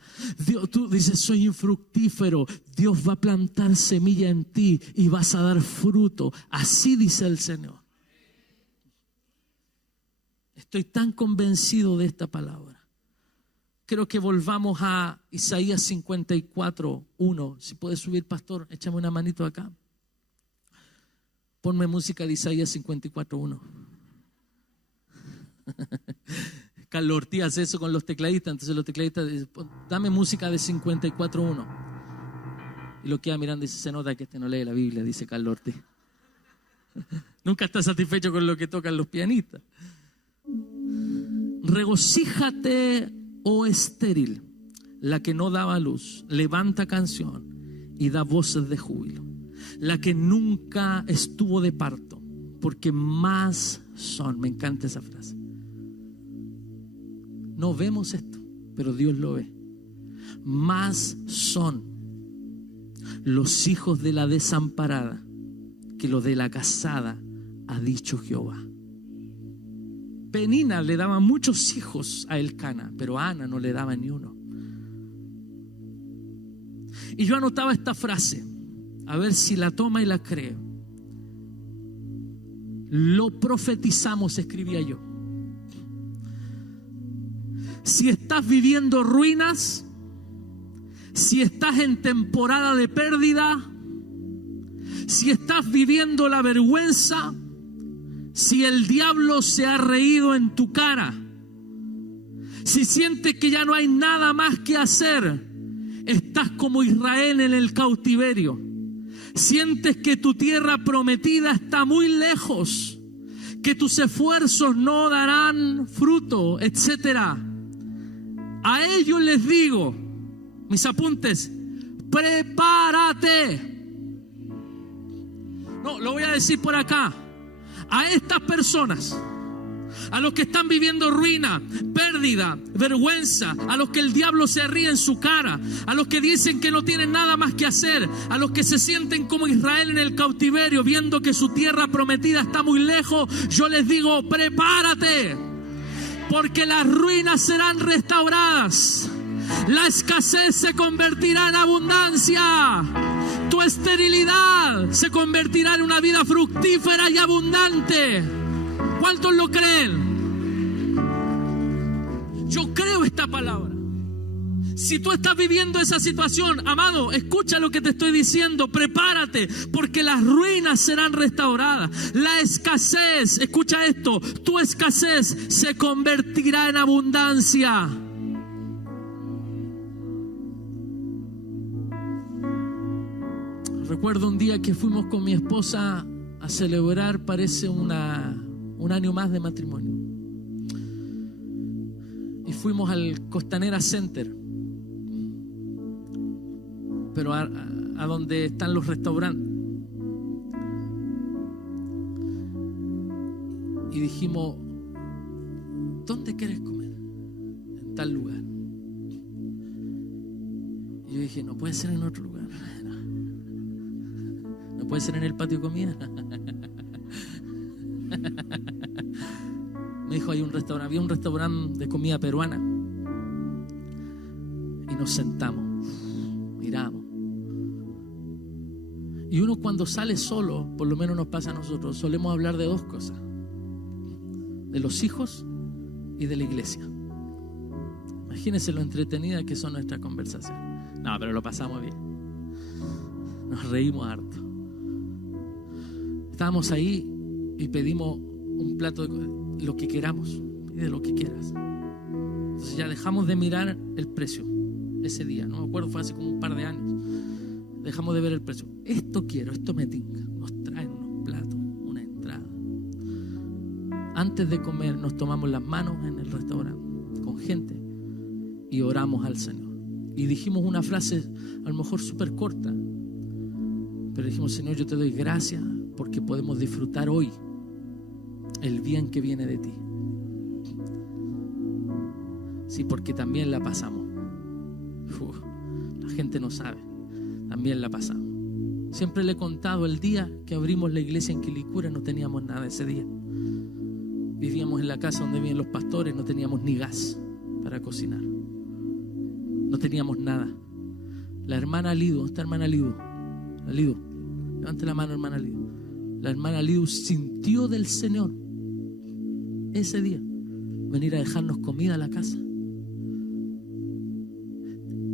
Tú dices, soy infructífero. Dios va a plantar semilla en ti y vas a dar fruto. Así dice el Señor. Estoy tan convencido de esta palabra. Creo que volvamos a Isaías 54:1. Si puede subir, pastor, échame una manito acá. Ponme música de Isaías 54:1. Carlos Ortiz hace eso con los tecladistas. Entonces los tecladistas dicen, dame música de 54:1. Y lo queda mirando y dice, se nota que este no lee la Biblia, dice Carlos Ortiz. Nunca está satisfecho con lo que tocan los pianistas. Regocíjate, oh estéril, la que no daba luz, levanta canción y da voces de júbilo. La que nunca estuvo de parto, porque más son. Me encanta esa frase. No vemos esto, pero Dios lo ve. Más son los hijos de la desamparada que los de la casada, ha dicho Jehová. Penina le daba muchos hijos a Elcana, pero a Ana no le daba ni uno. Y yo anotaba esta frase, a ver si la toma y la creo. Lo profetizamos, escribía yo. Si estás viviendo ruinas, si estás en temporada de pérdida, si estás viviendo la vergüenza, si el diablo se ha reído en tu cara, si sientes que ya no hay nada más que hacer, estás como Israel en el cautiverio, sientes que tu tierra prometida está muy lejos, que tus esfuerzos no darán fruto, etcétera. A ellos les digo, mis apuntes, prepárate. No, lo voy a decir por acá. A estas personas, a los que están viviendo ruina, pérdida, vergüenza, a los que el diablo se ríe en su cara, a los que dicen que no tienen nada más que hacer, a los que se sienten como Israel en el cautiverio, viendo que su tierra prometida está muy lejos, yo les digo, prepárate, porque las ruinas serán restauradas, la escasez se convertirá en abundancia. Tu esterilidad se convertirá en una vida fructífera y abundante. ¿Cuántos lo creen? Yo creo esta palabra. Si tú estás viviendo esa situación, amado, escucha lo que te estoy diciendo. Prepárate, porque las ruinas serán restauradas. La escasez, escucha esto, tu escasez se convertirá en abundancia. Recuerdo un día que fuimos con mi esposa a celebrar, parece un año más de matrimonio. Y fuimos al Costanera Center, pero a donde están los restaurantes. Y dijimos, ¿dónde quieres comer? En tal lugar. Y yo dije, no puede ser en otro lugar. No puede ser en el patio de comida. Me dijo, había un restaurante de comida peruana. Y nos sentamos, miramos. Y uno cuando sale solo, por lo menos nos pasa a nosotros, solemos hablar de dos cosas: de los hijos y de la iglesia. Imagínense lo entretenida que son nuestras conversaciones. No, pero lo pasamos bien. Nos reímos harto. Estábamos ahí y pedimos un plato de lo que queramos, pide lo que quieras. Entonces ya dejamos de mirar el precio ese día, no me acuerdo, fue hace como un par de años. Dejamos de ver el precio. Esto quiero, esto me tinca. Nos traen unos platos, una entrada. Antes de comer nos tomamos las manos en el restaurante con gente y oramos al Señor. Y dijimos una frase a lo mejor súper corta, Pero dijimos, Señor, yo te doy gracias porque podemos disfrutar hoy el bien que viene de ti. Sí, porque también la pasamos. La gente no sabe, también la pasamos. Siempre le he contado el día que abrimos la iglesia en Quilicura, no teníamos nada ese día. Vivíamos en la casa donde viven los pastores, no teníamos ni gas para cocinar. No teníamos nada. La hermana Lidu, esta hermana Lidu, levante la mano, hermana Lidu. La hermana Lidu sintió del Señor ese día venir a dejarnos comida a la casa.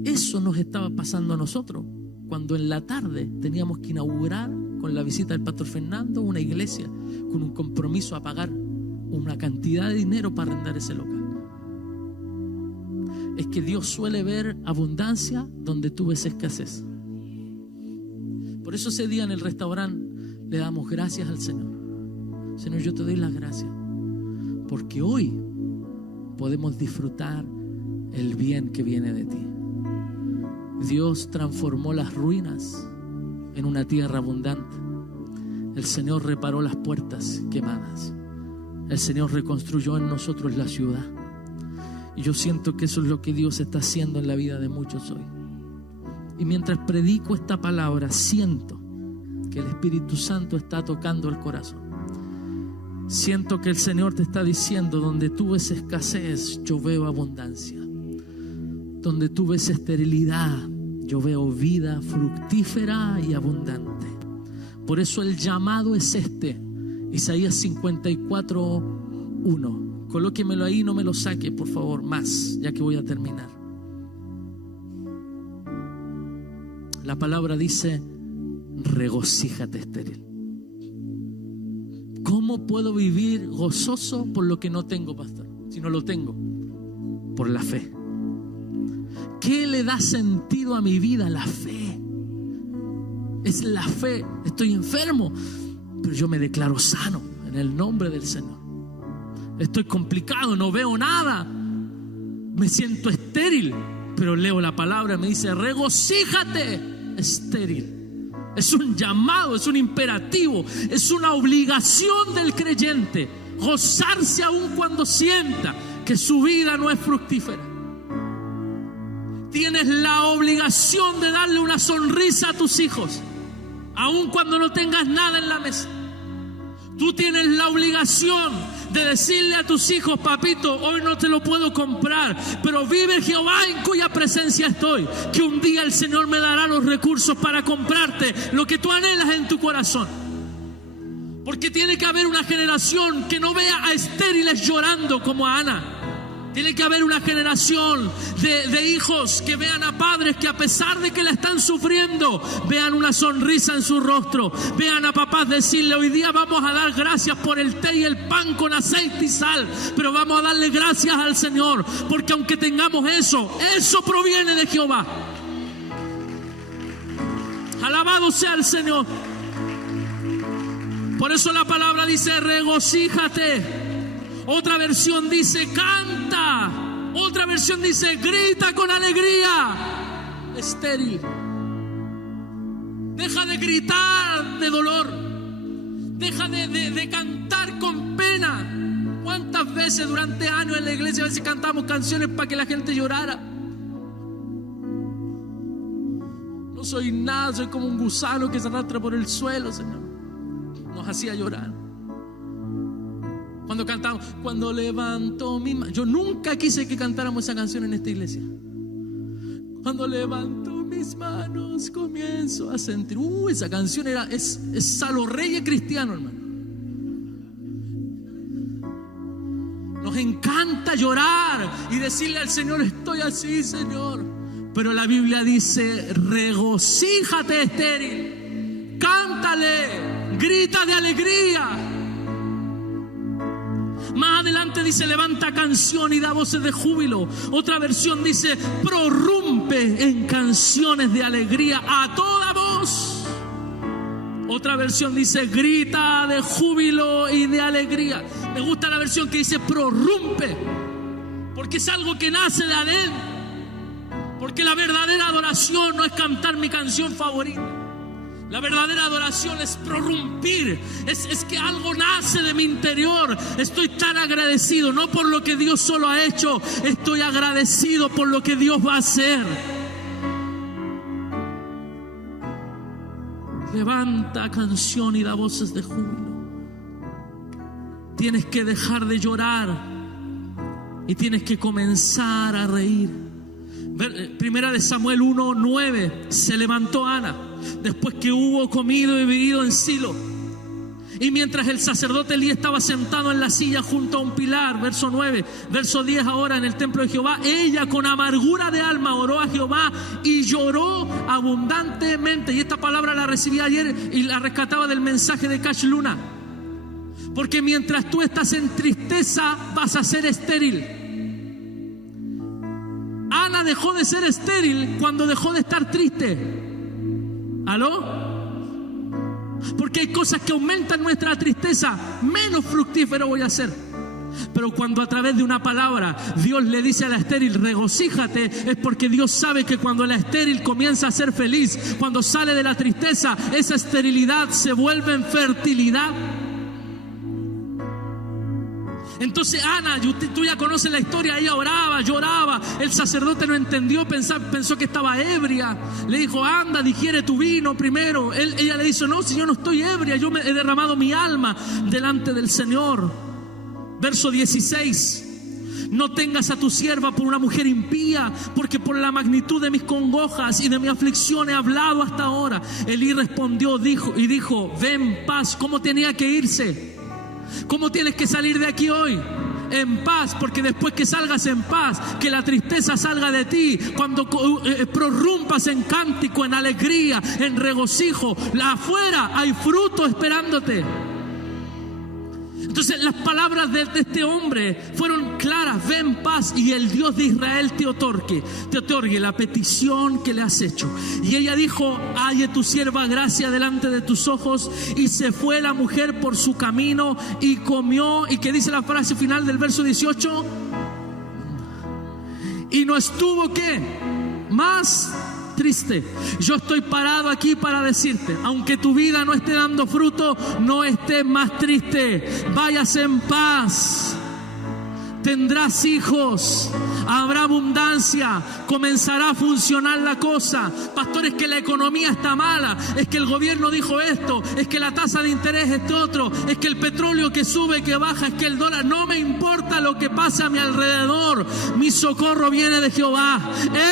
Eso nos estaba pasando a nosotros cuando en la tarde teníamos que inaugurar con la visita del pastor Fernando una iglesia con un compromiso a pagar una cantidad de dinero para arrendar ese local. Es que Dios suele ver abundancia donde tú ves escasez. Por eso ese día en el restaurante le damos gracias al Señor. Señor, yo te doy las gracias porque hoy podemos disfrutar el bien que viene de ti. Dios transformó las ruinas en una tierra abundante. El Señor reparó las puertas quemadas. El Señor reconstruyó en nosotros la ciudad. Y yo siento que eso es lo que Dios está haciendo en la vida de muchos hoy. Y mientras predico esta palabra, siento que el Espíritu Santo está tocando el corazón. Siento que el Señor te está diciendo: donde tú ves escasez, yo veo abundancia. Donde tú ves esterilidad, yo veo vida fructífera y abundante. Por eso el llamado es este. Isaías 54:1. Colóquemelo ahí, no me lo saque, por favor, más, ya que voy a terminar. La palabra dice: regocíjate, estéril. ¿Cómo puedo vivir gozoso por lo que no tengo, pastor? Si no lo tengo, por la fe. ¿Qué le da sentido a mi vida? La fe. Es la fe. Estoy enfermo, pero yo me declaro sano en el nombre del Señor. Estoy complicado, no veo nada, me siento estéril, pero leo la palabra y me dice: regocíjate, estéril. Es un llamado, es un imperativo, es una obligación del creyente gozarse aun cuando sienta que su vida no es fructífera. Tienes la obligación de darle una sonrisa a tus hijos, aun cuando no tengas nada en la mesa. Tú tienes la obligación de decirle a tus hijos: papito, hoy no te lo puedo comprar, pero vive Jehová en cuya presencia estoy, que un día el Señor me dará los recursos para comprarte lo que tú anhelas en tu corazón. Porque tiene que haber una generación que no vea a estériles llorando como a Ana. Tiene que haber una generación de hijos que vean a padres que, a pesar de que la están sufriendo, vean una sonrisa en su rostro. Vean a papás decirle: hoy día vamos a dar gracias por el té y el pan con aceite y sal, pero vamos a darle gracias al Señor, porque aunque tengamos eso proviene de Jehová. Alabado sea el Señor. Por eso la palabra dice: regocíjate. Otra versión dice: canta. Otra versión dice: grita con alegría. Estéril, deja de gritar de dolor. Deja de cantar con pena. ¿Cuántas veces durante años en la iglesia a veces cantamos canciones para que la gente llorara? No soy nada, soy como un gusano que se arrastra por el suelo, Señor. Nos hacía llorar. Cuando cantamos: cuando levanto mi mano. Yo nunca quise que cantáramos esa canción en esta iglesia. Cuando levanto mis manos comienzo a sentir. Esa canción es Salo Reyes cristiano, hermano. Nos encanta llorar y decirle al Señor: estoy así, Señor. Pero la Biblia dice: regocíjate, estéril. Cántale, grita de alegría. Más adelante dice: levanta canción y da voces de júbilo. Otra versión dice: prorrumpe en canciones de alegría a toda voz. Otra versión dice: grita de júbilo y de alegría. Me gusta la versión que dice prorrumpe, porque es algo que nace de adentro. Porque la verdadera adoración no es cantar mi canción favorita. La verdadera adoración es prorrumpir, es que algo nace de mi interior. Estoy tan agradecido, no por lo que Dios solo ha hecho, estoy agradecido por lo que Dios va a hacer. Levanta canción y da voces de júbilo. Tienes que dejar de llorar y tienes que comenzar a reír. Primera de Samuel 1:9. Se levantó Ana después que hubo comido y bebido en Silo, y mientras el sacerdote Elí estaba sentado en la silla junto a un pilar. Verso 9. Verso 10 ahora, en el templo de Jehová, ella con amargura de alma oró a Jehová y lloró abundantemente. Y esta palabra la recibí ayer y la rescataba del mensaje de Cash Luna. Porque mientras tú estás en tristeza vas a ser estéril. Ana dejó de ser estéril cuando dejó de estar triste. ¿Aló? Porque hay cosas que aumentan nuestra tristeza, menos fructífero voy a ser. Pero cuando a través de una palabra Dios le dice a la estéril, regocíjate, es porque Dios sabe que cuando la estéril comienza a ser feliz, cuando sale de la tristeza, esa esterilidad se vuelve en fertilidad. Entonces Ana, tú ya conoces la historia, ella oraba, lloraba, el sacerdote no entendió, pensó que estaba ebria, le dijo, anda, digiere tu vino primero. Ella le dijo, no, si yo no estoy ebria, yo me he derramado mi alma delante del Señor. Verso 16. No tengas a tu sierva por una mujer impía, porque por la magnitud de mis congojas y de mi aflicción he hablado hasta ahora. Elí respondió, dijo, ve en paz. ¿Cómo tenía que irse? ¿Cómo tienes que salir de aquí hoy? En paz, porque después que salgas en paz, que la tristeza salga de ti, cuando prorrumpas en cántico, en alegría, en regocijo, afuera hay fruto esperándote. Entonces las palabras de este hombre fueron claras: ve en paz y el Dios de Israel te otorgue la petición que le has hecho. Y ella dijo, halle tu sierva gracia delante de tus ojos. Y se fue la mujer por su camino y comió. ¿Y qué dice la frase final del verso 18? Y no estuvo ¿qué? Más triste. Yo estoy parado aquí para decirte, aunque tu vida no esté dando fruto, no estés más triste. Váyase en paz. Tendrás hijos, habrá abundancia, comenzará a funcionar la cosa. Pastor, es que la economía está mala, es que el gobierno dijo esto, es que la tasa de interés es otro, es que el petróleo que sube, que baja, es que el dólar. No me importa lo que pasa a mi alrededor, mi socorro viene de Jehová.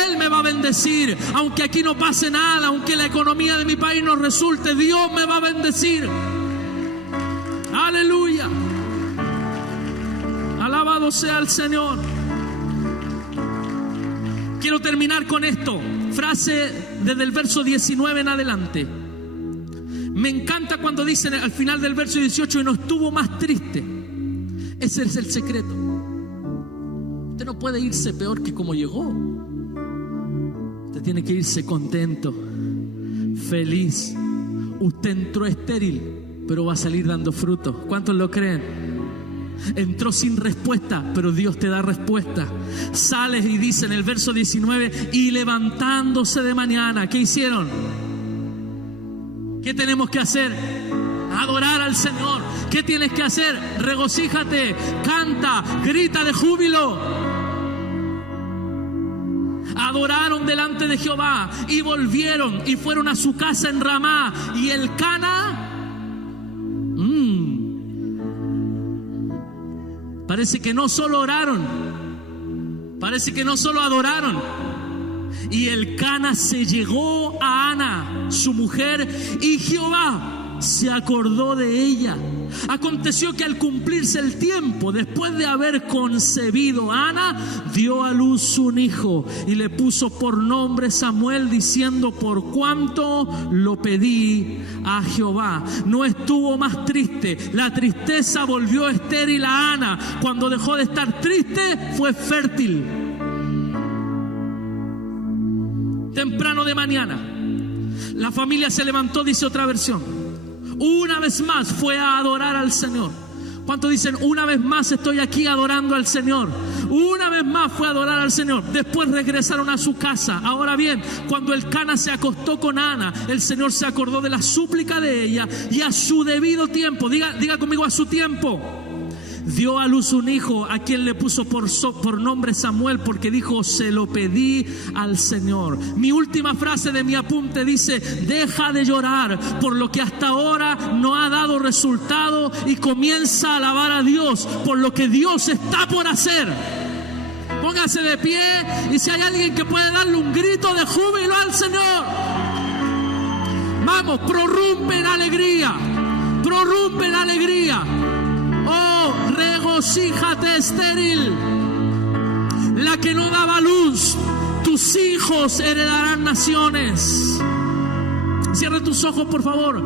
Él me va a bendecir, aunque aquí no pase nada, aunque la economía de mi país no resulte, Dios me va a bendecir. Aleluya. Alabado sea el Señor. Quiero terminar con esto. Frase desde el verso 19 en adelante. Me encanta cuando dicen al final del verso 18, y no estuvo más triste. Ese es el secreto. Usted no puede irse peor que como llegó. Usted tiene que irse contento, feliz. Usted entró estéril, pero va a salir dando fruto. ¿Cuántos lo creen? Entró sin respuesta, pero Dios te da respuesta. Sales y dice en el verso 19, y levantándose de mañana, ¿qué hicieron? ¿Qué tenemos que hacer? Adorar al Señor. ¿Qué tienes que hacer? Regocíjate, canta, grita de júbilo. Adoraron delante de Jehová y volvieron y fueron a su casa en Ramá. Y el Cana parece que no solo oraron, parece que no solo adoraron. Y el Cana se llegó a Ana, su mujer, y Jehová se acordó de ella. Aconteció que al cumplirse el tiempo, después de haber concebido, Ana dio a luz un hijo y le puso por nombre Samuel, diciendo, por cuanto lo pedí a Jehová. No estuvo más triste. La tristeza volvió estéril a Ana. Cuando dejó de estar triste, fue fértil. Temprano de mañana, la familia se levantó, dice otra versión. Una vez más fue a adorar al Señor. ¿Cuántos dicen, una vez más estoy aquí adorando al Señor? Una vez más fue a adorar al Señor. Después regresaron a su casa. Ahora bien, cuando Elcana se acostó con Ana, el Señor se acordó de la súplica de ella y a su debido tiempo, diga conmigo, a su tiempo, dio a luz un hijo a quien le puso por nombre Samuel, porque dijo, se lo pedí al Señor. Mi última frase de mi apunte dice, deja de llorar por lo que hasta ahora no ha dado resultado y comienza a alabar a Dios por lo que Dios está por hacer. Póngase de pie y si hay alguien que puede darle un grito de júbilo al Señor, vamos, prorrumpe en alegría, prorrumpe en alegría. Oh, regocíjate estéril, la que no daba luz, tus hijos heredarán naciones. Cierra tus ojos, por favor.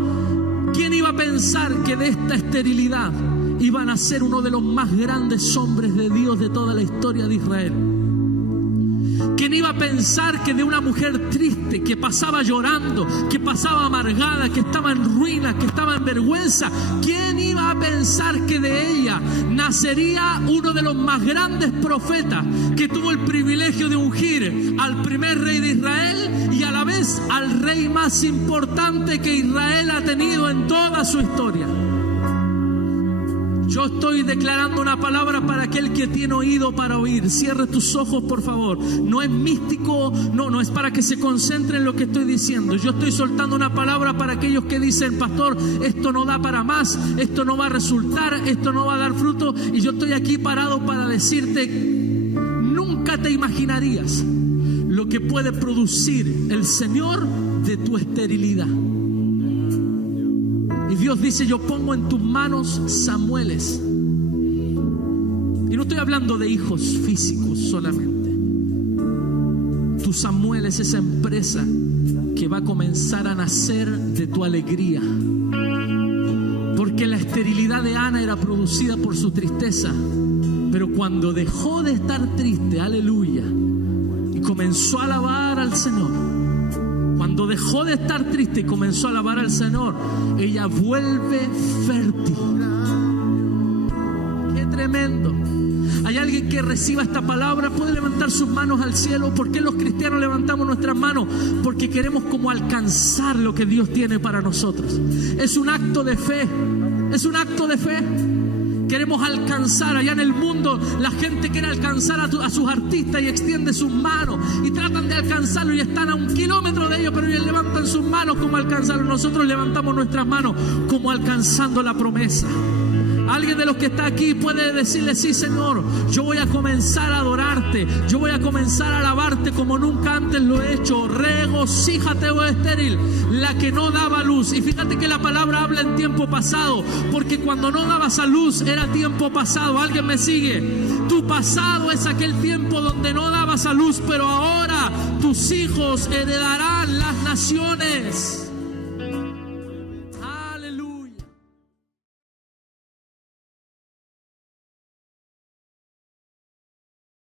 ¿Quién iba a pensar que de esta esterilidad iba a nacer uno de los más grandes hombres de Dios de toda la historia de Israel? ¿Quién iba a pensar que de una mujer triste, que pasaba llorando, que pasaba amargada, que estaba en ruinas, que estaba en vergüenza, quién iba a pensar que de ella nacería uno de los más grandes profetas que tuvo el privilegio de ungir al primer rey de Israel y a la vez al rey más importante que Israel ha tenido en toda su historia? Yo estoy declarando una palabra para aquel que tiene oído para oír. Cierre tus ojos, por favor. No es místico, no es para que se concentre en lo que estoy diciendo. Yo estoy soltando una palabra para aquellos que dicen, pastor, esto no da para más, esto no va a resultar, esto no va a dar fruto. Y yo estoy aquí parado para decirte, nunca te imaginarías lo que puede producir el Señor de tu esterilidad. Y Dios dice, yo pongo en tus manos Samueles. Y no estoy hablando de hijos físicos solamente. Tu Samuel es esa empresa que va a comenzar a nacer de tu alegría. Porque la esterilidad de Ana era producida por su tristeza. Pero cuando dejó de estar triste, aleluya, y comenzó a alabar al Señor, cuando dejó de estar triste y comenzó a alabar al Señor, ella vuelve fértil. ¡Qué tremendo! ¿Hay alguien que reciba esta palabra? ¿Puede levantar sus manos al cielo? ¿Por qué los cristianos levantamos nuestras manos? Porque queremos como alcanzar lo que Dios tiene para nosotros. Es un acto de fe. Es un acto de fe. Queremos alcanzar. Allá en el mundo la gente quiere alcanzar a sus artistas y extiende sus manos y tratan de alcanzarlo y están a 1 kilómetro de ellos, pero ellos levantan sus manos como alcanzarlo. Nosotros levantamos nuestras manos como alcanzando la promesa. Alguien de los que está aquí puede decirle, sí, Señor, yo voy a comenzar a adorarte, yo voy a comenzar a alabarte como nunca antes lo he hecho. Regocíjate, oh estéril, la que no daba luz. Y fíjate que la palabra habla en tiempo pasado, porque cuando no dabas a luz era tiempo pasado. ¿Alguien me sigue? Tu pasado es aquel tiempo donde no dabas a luz, pero ahora tus hijos heredarán las naciones.